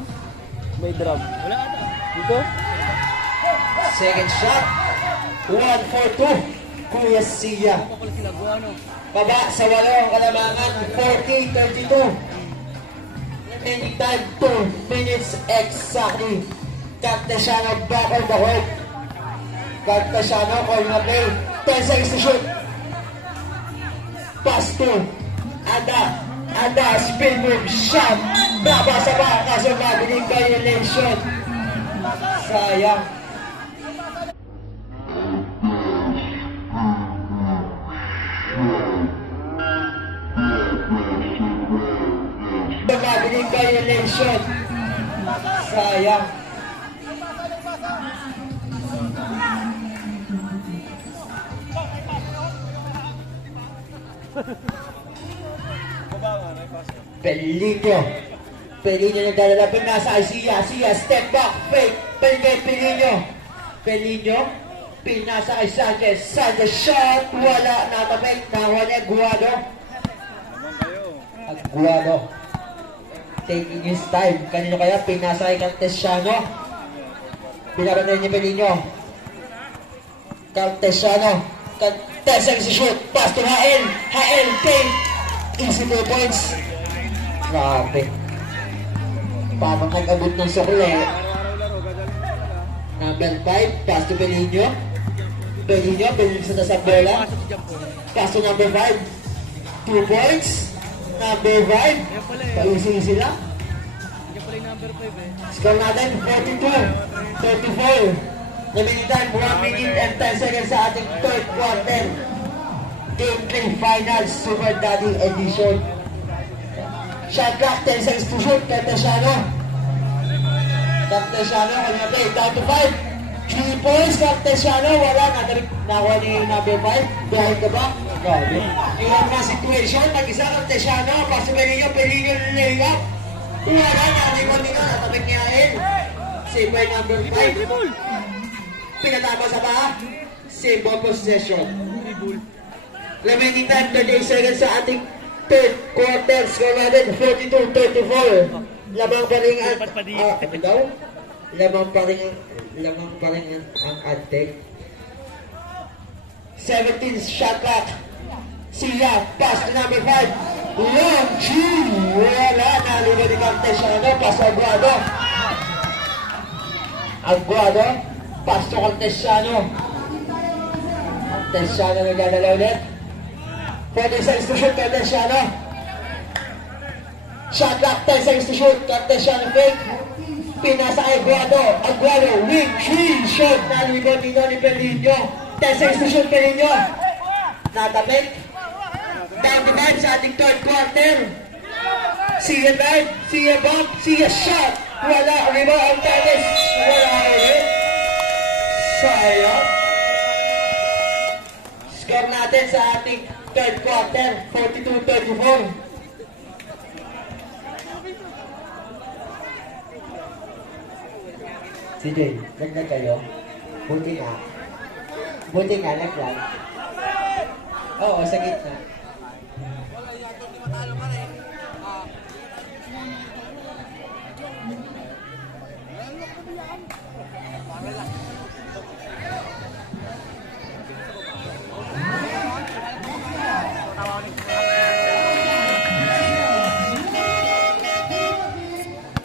May drum. Wala ata. Dito? Second shot. 1 for 2. Kuya Sia. Ako pala sila. Ano? Baba sa 8 ang kalamangan. 40-32. Remaining time 2 minutes exactly. Cartesiano back on the hook. Cartesiano corner play. 10 seconds to shoot. Pass to Ada, spin move, shot. Baba sa baka, kaso mabiling violation. Sayang. Mabiling violation. Sayang. Pelino nagdadalapin na sa Sia, step back, fake, Pelino, pinasa kay Sanchez, shot, wala, natapik, nakuha niya, Aguado, taking his time, kanino kaya, pinasa kay Cartesiano, pinabanay niya Pelino, Cartesiano, 10 seconds to shoot, pass to Hael, take, easy 2 points. Grabe. Parang nag-abot ng sukle. Number 5, pass to Pelino. Pelino sa tasang bola. Pass to number 5. 2 points. Number 5. Pausing sila. Yan pala yung number 5 eh. Score natin, 42-34. Remaining time, 1 minute and 10 seconds sa ating third quarter. Game 3 Finals Super Daddy Edition. Shot clock, 10 seconds to shoot, Cartesiano, kanya play, down to 5. 3 points, Cartesiano, wala, nakuha ni number 5, behind the back. Grabe. Iwan na situation, mag-isa Cartesiano, paso Pelino layup. Wala, nalikon nila, natabik niya in. Save by number 5. Pinatama sa baha, save ball possession. Remaining time, 38 seconds sa ating third quarter, score natin 42-34. Lamang pa rin ang lamang pa rin ang Antec. 17 shot clock. Sia, pass to number 5. Long G. Wala, naligo ni Cartesiano, pass to Aguado, pass to Cartesiano. Cartesiano nagdadala ulit. 40 seconds to shoot, Cartesiano. Shot clock, 10 seconds to shoot, Cartesiano fake. Pinasa kay Aguado, weak 3, shot, nalibot dito ni Pelino. 10 seconds to shoot, Pelino. Natapik. Down to 5 sa ating third quarter. Sia drive, Sia bump, Sia shot. Wala, rebound, tennis. Wala ulit. Sayang. Score natin sa ating third quarter, 42-34. CJ, naglag kayo? Buti nga, naglag. Oo, sa gitna.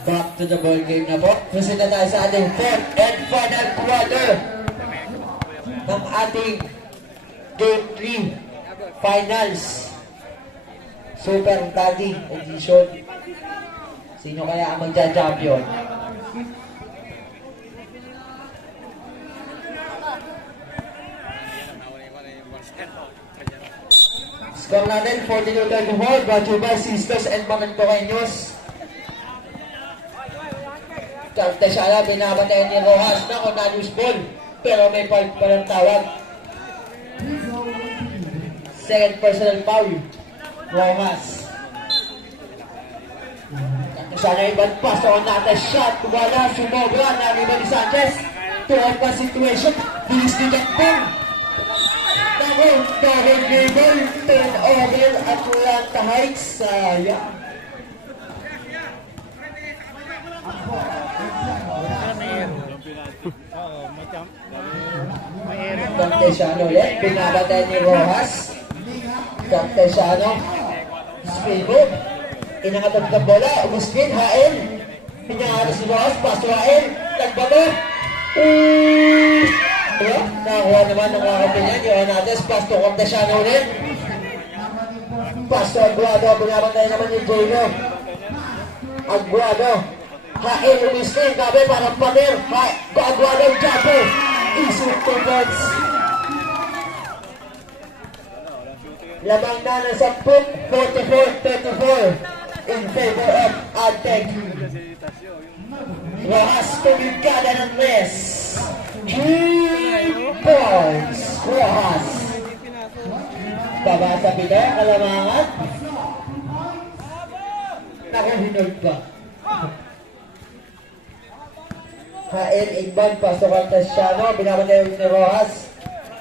Back to the ball game na po. Proceed na tayo sa ating fourth and final quarter ng ating Game 3 Finals Super Taggy Edition. Sino kaya ang magja-champion? Score natin 42-34, brought to you by Sisters and Mamantoreños. Cartesiana, binabatay ni Rojas na Onanus ball, pero may foul pa ng tawag. Second personal foul, Rojas. Cartesiana, ibang pass na Onates shot, wala, sumobra, nariba ni Sanchez. Two-off situation, bilis ni Jackpong. Naku, double dribble, turnover, Atlanta Heights, sayang. Cartesiano ulit, binabatay ni Rojas. Cartesiano, spin move, inangatag ng bola, umuskin, Hael. Pinangalas ni Rojas, paso Hael, nagbato. Nakakuha naman ng mga kapinyan, Yohanates, pass to Cartesiano ulit. Pass to Aguado, binabatay naman ni Jano. Aguado, Hael umiskin, gabi parang pader, Aguado, Japo. Isip to points. Lamang na ng 10, 44-34 in favor of Adtech. Rojas tumigada ng mes. 3 points. Rojas. Baba sa pito, kalamangan. Nakahinod pa. Hael, inbound, pasok ang Cartesiano, binabatay ni Rojas.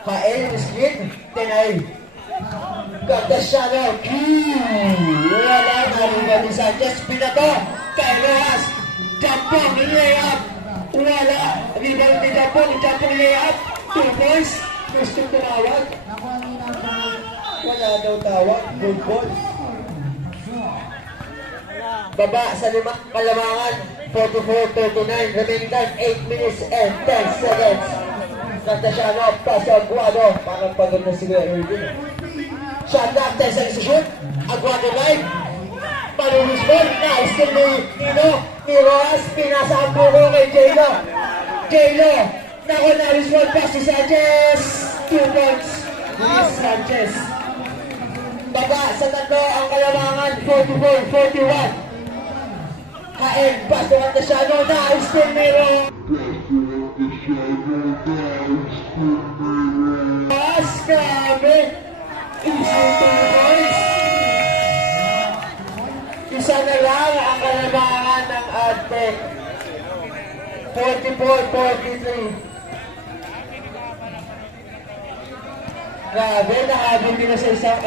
Hael, screen, deny. Cartesiano, wala, nariba ni Sanchez, pinato, kay Rojas. Jampong, layup, wala, rebound ni Jampong, layup, 2 points, gusto tumawag. Wala daw tawag, good ball. Baba sa lima, kalamangan, 44-39, remaining time 8 minutes and 10 seconds. Cartesiano, pass to Aguado, parang pagod na si Kuya Irvin. Shot na, 10 seconds to shoot. Aguado live. Panulis ball, nice to ni Rojas, pinasa ang buko kay Jaylo. Jaylo, naku, nice ball, pass to Sanchez. 2 points, Luis Sanchez. Baba sa tatlo ang kalamangan, 44-41. Hael, pass to Cartesiano, nice to Pass kami. Isang 2 points. Isa na lang ang kalamangan ng Adtech. 44-43. Grabe, nakahabol nila sa isang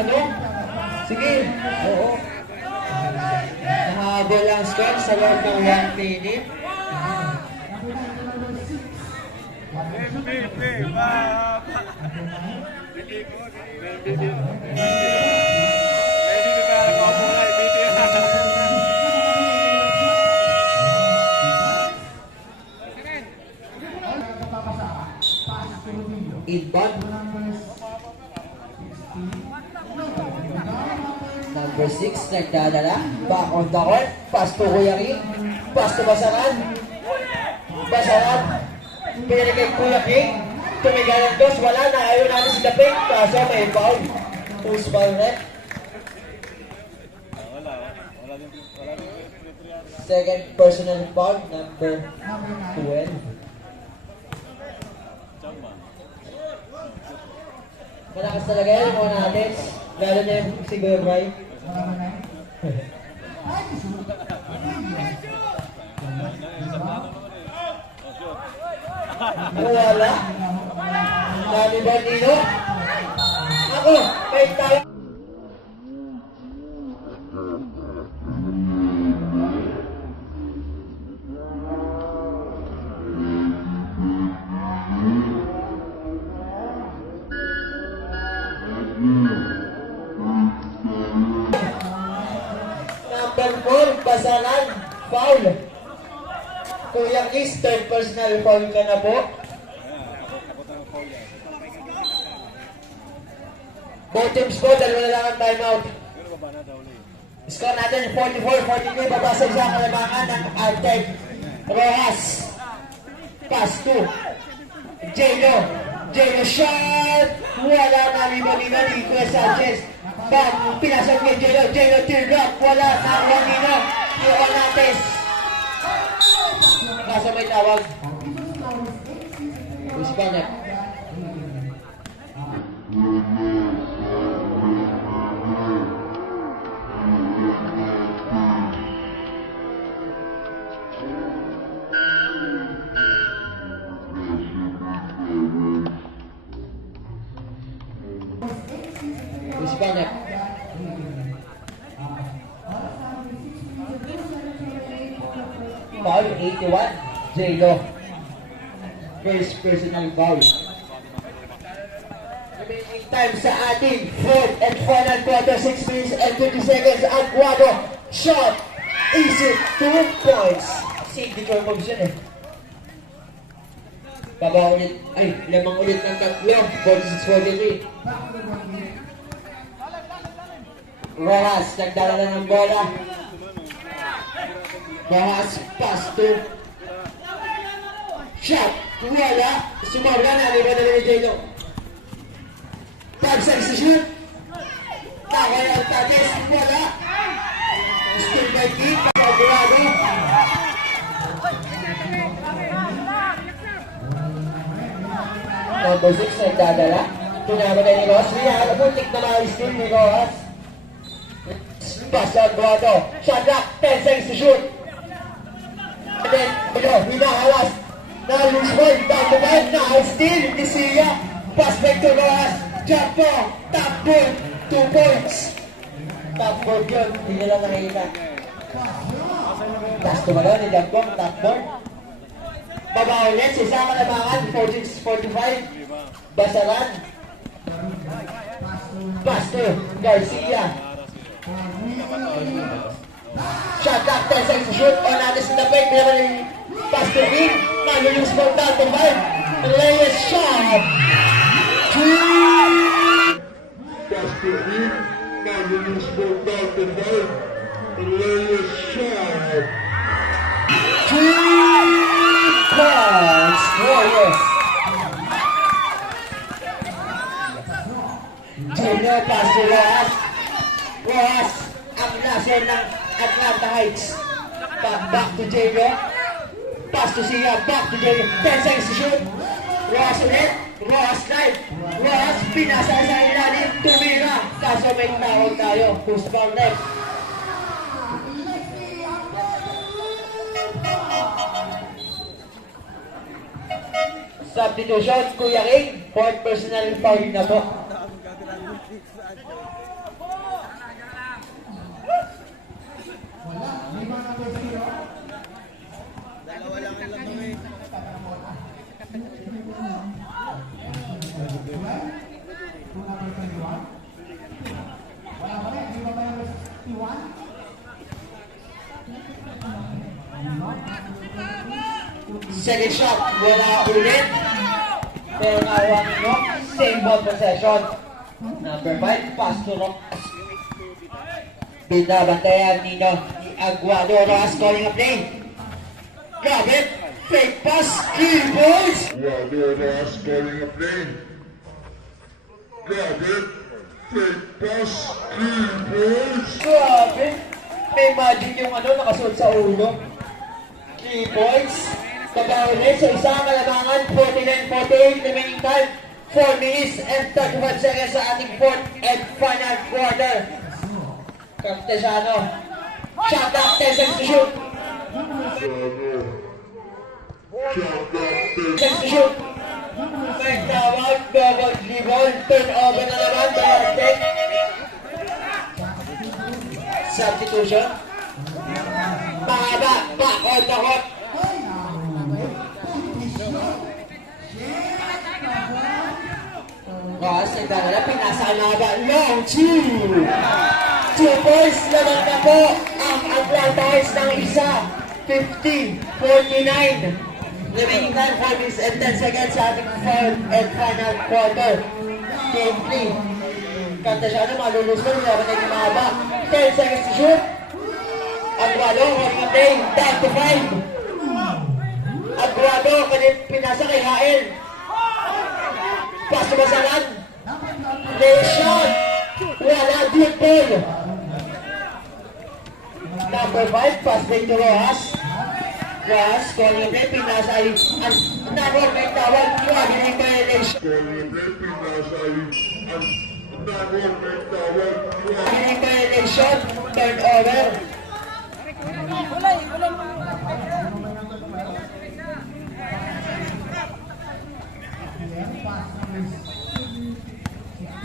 Sige, oo. Nakahabol ang score sa loob ng 1 minute. Inbound. Number 6, nagdadala. Back on the court. Pass to Kuya King. Pass to Basaran. Basaran. Pinili kay Kuya King. Tumigal ang dos. Wala na. Ayaw namin si Kaping. Kaso may foul. Who's foul net? Second personal foul. Number 12. Malakas talaga yun mga natin. Lalo na yung si Kuya Bray. Wala. Dami ba nino? Ako, kahit tayo. Number 4, Basaran, foul. Kuya Chris, third personal foul ka na po. Both teams po, dalawa na lang ang timeout. Score natin 44-43, babasa sa kalabangan ng Artec Rojas. Pass to Jelo. Jelo shot! Wala na Limonino ni Chris Sanchez. Bang, pinasok kay Jelo. Jelo teardrop. Wala na Limonino. Yung natin. Kaso may tawag. Hispanic. Hispanic. Foul 81, J-Lo. First personal foul. Remaining time sa ating fourth and final quarter, 6 minutes and 20 seconds. Aguado, shot, easy, 2 points. Signature moves yun eh. Baba ulit, ay, lamang ulit ng tatlo, 46-43. Rojas, nagdala na ng bola. Rojas, pass to shot, wala. Sumabra na, liba na ni J-Lo. 5 seconds to shoot. Nakay ang Tatis, wala. Still by Keith, Aguado. Number 6 nagdadala. Pinamagay ni Ross. Buntik na mga steal ni Ross. Pass to Aguado. Shot clock, 10 seconds to shoot. And then, hinahalas na loose ball, down the line, na-steal, ni Sia, pass back to Rojas, jump ball, top ball, 2 points. Top ball yun, hindi na lang nakikita. Pass to Malo, ni jump ball, top ball. Baba ulit, sa isang kalabangan, 46-45, Basaran. Pass to Garcia. Shot clock, 10 seconds to shoot. On natin sa tapay. Meron yung pass to Vin. Nalulus ball down to 5. Reyes shot. Pass to Vin. Nalulus ball down to 5. Reyes shot. 3 points. Reyes. Junior pass to Rojas. Rojas ang laser ng Atlanta Heights. Back to J-Lo. Pass to Sia. Back to J-Lo. 10 seconds to shoot. Rojas ulit. Rojas drive. Rojas pinasa sa ilalim. Tumira. Kaso may tawag tayo. Who's foul next? Substitution. Kuya King. Fourth personal foul na po. Dalawa lang ang lagawin. Second shot, wala ulit. Pero nawang no, same ball possession. Number 5, pass to Rojas. Binabantayan ni Aguado. Rojas calling a play. Grab it. Fake pass. 3 points. Aguado Rojas calling a play. Grab it. Fake pass. 3 points. Grabe. May magic yung nakasuot sa ulo. 3 points. Pag-ulit sa isang kalabangan. 49-48. Remaining time. 4 minutes and 35 seconds sa ating fourth and final quarter. Cartesiano. Shot up. 10 seconds to shoot. 10 seconds to shoot. May tawag. Double dribble. Turnover na naman. Artec. Substitution. Mahaba. Back on the hot. Rojas, nagdadala, pinasa na ba? Long 2 points naman na po ang Atlanta Heights ng isa. 50, 49. Remaining time 4 minutes and 10 seconds sa ating fourth and final quarter. Game 3. Cantesiano, malulusong, laban na yung mahaba. 10 seconds to shoot. Aguado, holding up play, 10 to 5. Aguado, kanil pinasa kay Hael. Pass to Basalan. Lay shot. Wala, deep ball. Number 5, pass play to Rojas. Rojas, calling up play, pinasa ay number 9 tawag, Wagner violation. Wagner violation, turnover.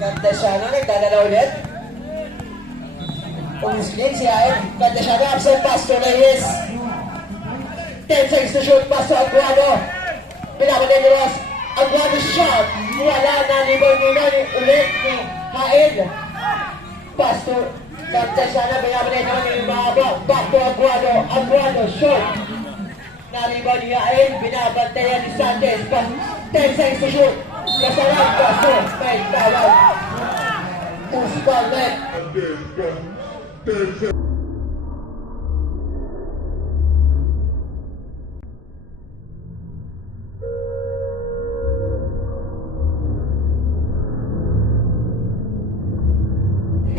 Cantesiano, nagdadala ulit. Umuslim si Ayan. Cantesiano, absent pass to Reyes. 10 seconds to shoot, pass to Aguado. Pinapatay ni Ross. Aguado shot. Wala na, libang nila ulit ni Hael. Pass to Cantesiano, pinapatay naman ni Mahaba. Back to Aguado. Aguado shot. Naribaw ni Hael, binabantayan ni Santos. Pass 10 seconds to shoot. Kasalan, pass to may tawag. Uspalet.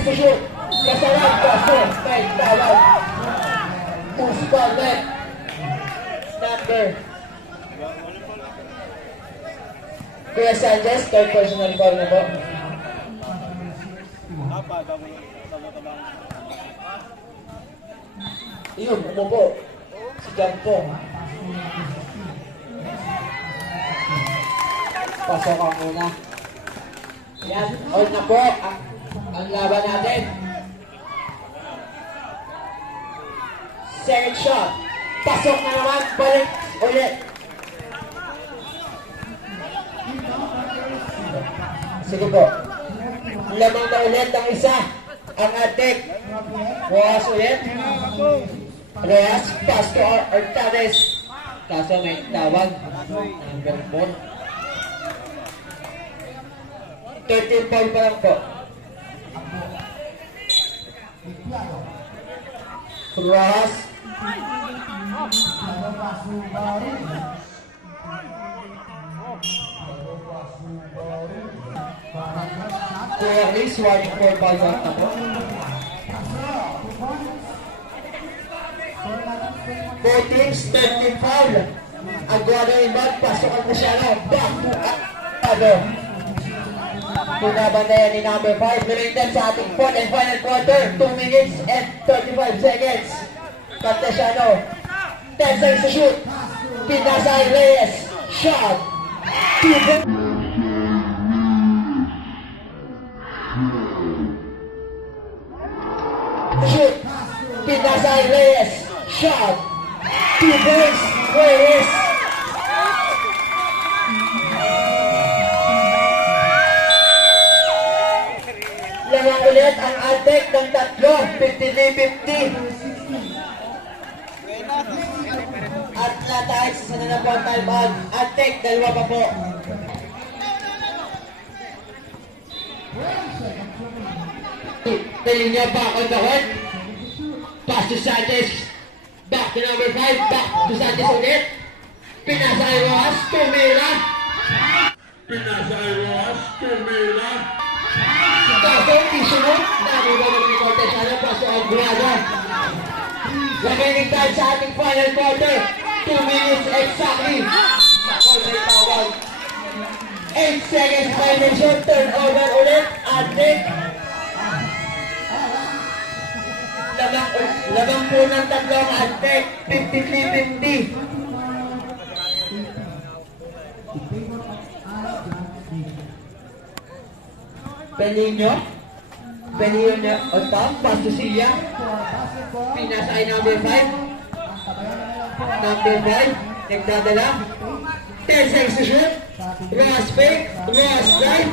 Shoot. Kasalan, pass to may tawag. Uspalet. Number. Kuya Sanchez, third personal foul na po. Yun, umupo. Si Jampo. Pasok ka muna. Yan, hold na po. Ang laban natin. Second shot. Pasok na naman. Balik ulit. Sige po. Lamang na ulit ang isa. Ang atik. Rojas ulit. Rojas, pass to Ortades. Kaso may tawag. Number 4. 13 point pa lang po. Rojas. Kuya Chris, 1-4 ball back na po. Both teams, 13 foul. Aguado inbound, pasok ang Luciano. Back to Aguado. Pinabandayan ni number 5. Remaining sa ating fourth and final quarter. 2 minutes and 35 seconds. Cantesiano. 10 seconds to shoot. Pinasay Reyes. Shot. Shoot. Pinasay Reyes. Shot. 2 points. Reyes. Lamang ulit ang attack ng tatlo. 53-50. At natahit sa sana na po ang time out. Attack, dalawa pa po. Pelinyo back on the horn. Pass to Sanchez. Back to number 5. Back to Sanchez ulit. Pinasa kay Rojas. Tumira. Kaso, isunod. Nabiba naman ni Cantesiano. Pass to Aguado. Remaining time sa ating final quarter. 2 minutes exactly. Ako, may tawag. 8 seconds violation. Turnover ulit. Atik. Lamang po ng tatlong Aztec, 53-50. Pelinyo on top, pass to Silla. Pinasa ay number 5. Number 5, nagdadala. 10 seconds to shoot. Ross fake, Ross drive.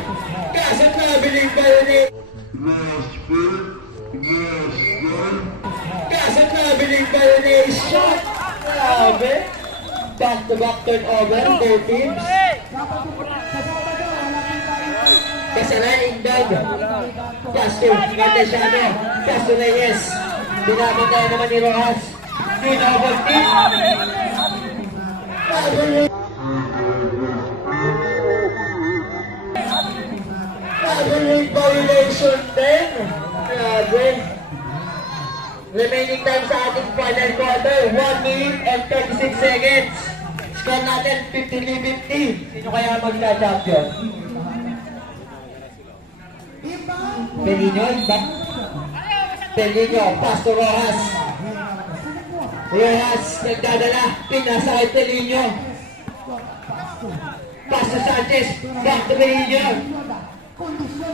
Kasat na biling violate. Kasat na biling violate. Shot. back-to-back turnover, both teams. Kasalan, Indog. Castro, Cantesiano. Castro Reyes. Binabantay naman ni Rojas. Turnover team. Average violation 10. Grabe. Remaining time sa ating final quarter, 1 minute and 36 seconds. Score natin 53-50. Sino kaya magka-champion? Pelino, back. Pelino, pass to Rojas. Rojas, nagdadala. Pinasa kay Pelino. Pass to Sanchez. Back to Pelino.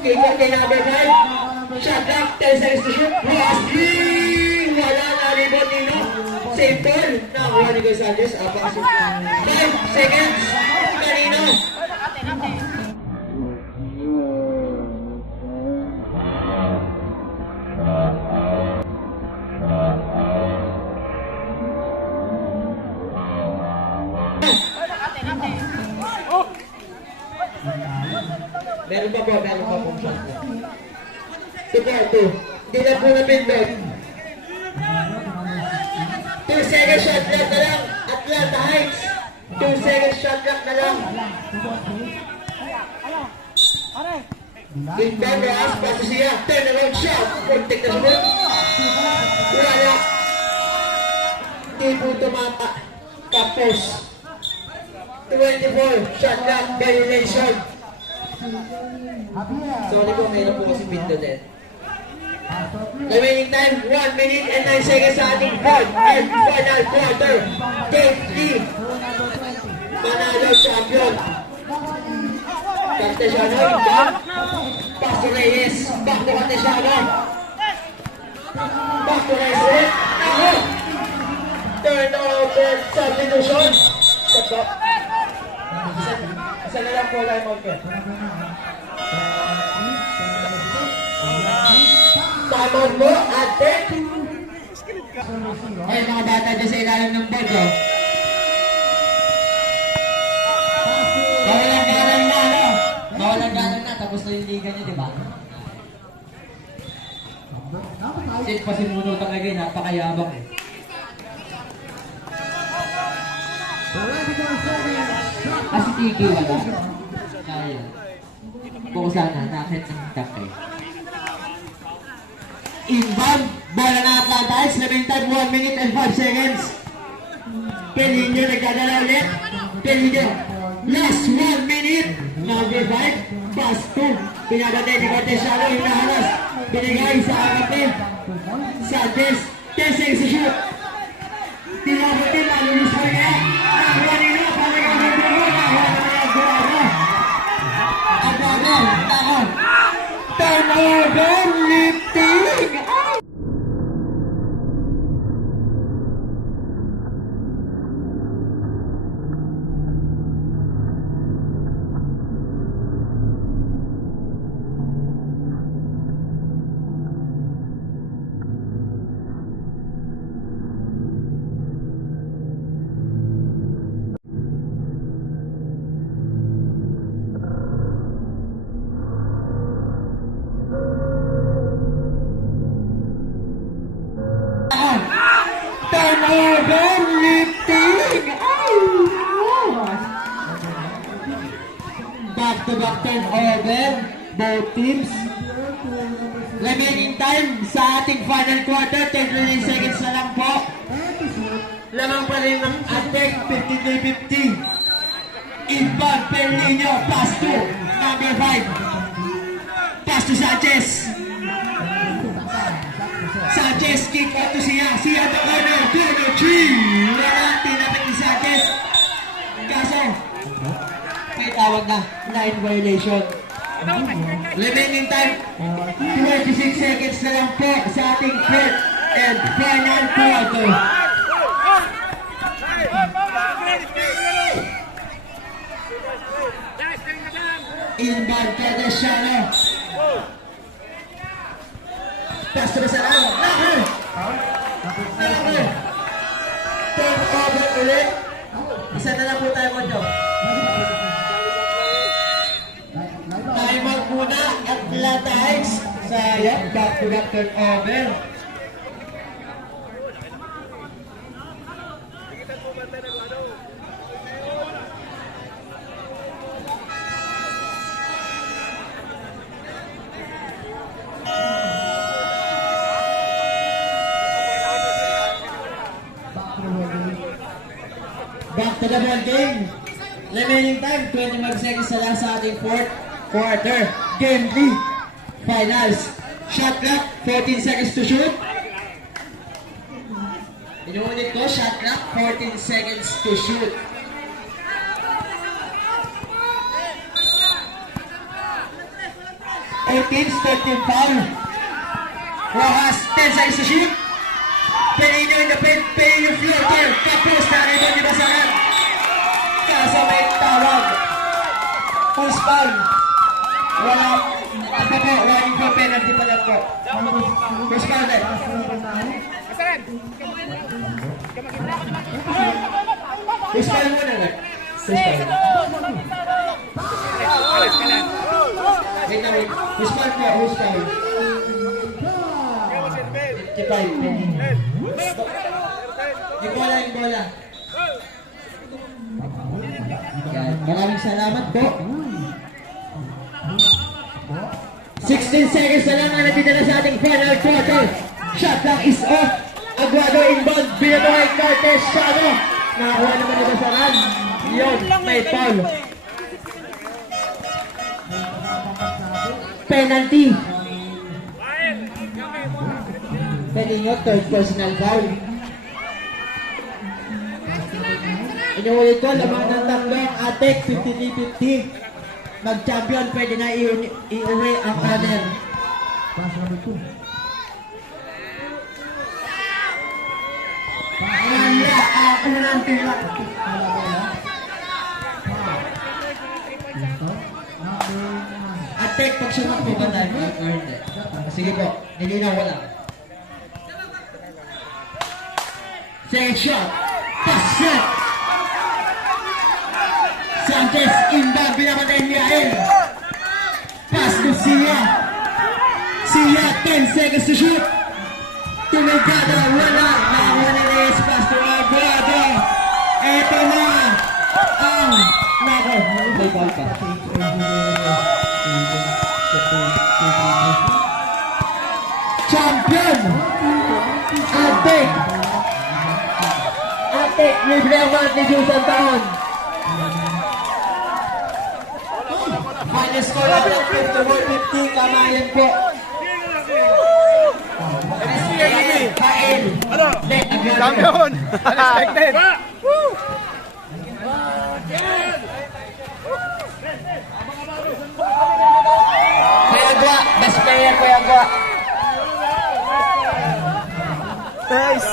Kay number 9. Shot clock, 10 seconds to shoot. Rojas, wala na rebound nino. Save ball. Nakuha ni Goy Sanchez. 5 seconds. Kanino? Meron pa po shot. 2-4-2. Hindi na po napindot. 2 seconds shot clock na lang. Atlanta Heights. 2 seconds shot clock na lang. Inbound Rojas, paso siya. Turnaround shot. Protect na siya. Wala. Hindi po tumapa. Kapos. 24. Shot clock. Violation. Sorry po, mayroon po kasi pinto din. Remaining time, 1 minute and 9 seconds sa ating fourth and final quarter. Game 3. Manalo champion. Cantesiano, back. Pass to Reyes. Back to Cantesiano. Back to Reyes ulit. Ako! Turnover substitution. Isa na lang po lang mag-get. Tamang mo, ate. Ay, mga bata dyan sa ilalim ng board, oh. Bawalang galang na, no? Bawalang galang na, tapos na yung liga niya, di ba? Sit pa si Muno talaga, napakayabang eh. Kasi Tiki wala. Kaya. Kung sana, nakit ng tap eh. Inbound, bola na Atlanta Heights, remaining time 1 minute and 5 seconds. Pelino nagdadala ulit. Pelino, last 1 minute. Number 5, pass 2. Pinabatay ni Cantesiano, hinahalas. Binigay sa kapatid. Sanchez, 10 seconds to shoot. Tinabatin, nalulis pa niya. Nakuha nila, panagang number 1. Nakuha na niya, Aguado. Aguado, ako. Turnover, lifting. Turnover, lifting. Back-to-back turnover, both teams. Remaining time sa ating final quarter, 39 seconds na lang po. Lamang pa rin ang attack, 53-50. Inbound, Pelino, pass to number 5. Pass to Sanchez. Sanchez, kick out to siya the corner, corner 3. Wala, tinapit ni Sanchez. Kaso, may tawag na, 9 violation. Remaining time, 26 seconds na lang po sa ating fourth and final quarter. Inbound, Cantesiano. Pass to the side. Naku! Turn over ulit. Isa na lang Atlanta Heights. Sayang, back-to-back turnover. Back to the ball game. Remaining time, 25 seconds na lang sa ating fourth quarter. Game 3, finals. Shot clock, 14 seconds to shoot. Inuulit ko, shot clock, 14 seconds to shoot. Teams, 13 foul. Rojas, 10 seconds to shoot. Pelinyo in the paint, Pelinyo field here. Kapos na rin di Basaran. Kaso may tawag. First foul. Wala. Ano po, warning po, penalty pa lang po. First foul na. First foul muna na. First foul. Wait na, wait. First foul po, first foul. 55, Pelinyo. Yung bola. Yan. Maraming salamat po. 16 seconds na lang ang natitira sa ating final quarter. Shot clock is off. Aguado inbound. Binabahay Carter Shano. Nakakuha naman na Basaran. Yun, may foul. Penalty. Pelinyo, third personal foul. Inuulit ko, lamang ng tatlong atek, 53-50. Mag-champion, pwede na iuwi ang honor. Unang tila. Atek, pag sunod po ba tayo? Sige po, nilinaw ko lang. Second shot. Pass shot. Sanchez inbound, pinapatay niya Yael. Pass to Sia. Sia, 10 seconds to shoot. Tumigada, wala. Nakakuha na Reyes, pass to Aguado. Eto na ang nako. May ball pa. Champion! Atek! Atek, libre ang mga tigyusan taon. Final score na 51-50, kamayan po. Kain. Champion! Unexpected! Kuya Gwa, best player Kuya Gwa. Nice!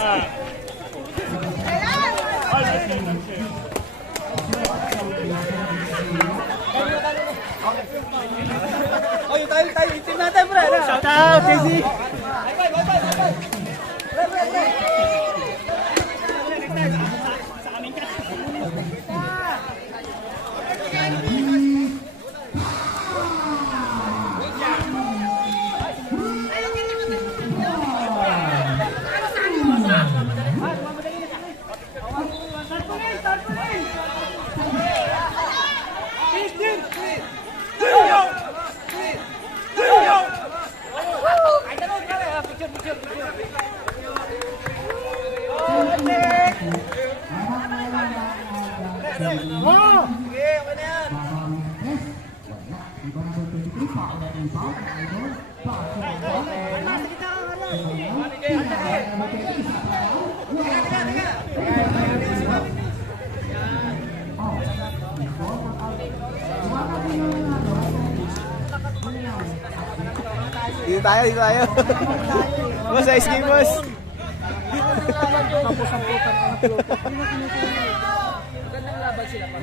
Oh, yung tayo, itim natin, bro. Shout out, Casey! Dito tayo. Boss, ice cream, boss. Magandang laban sila pa.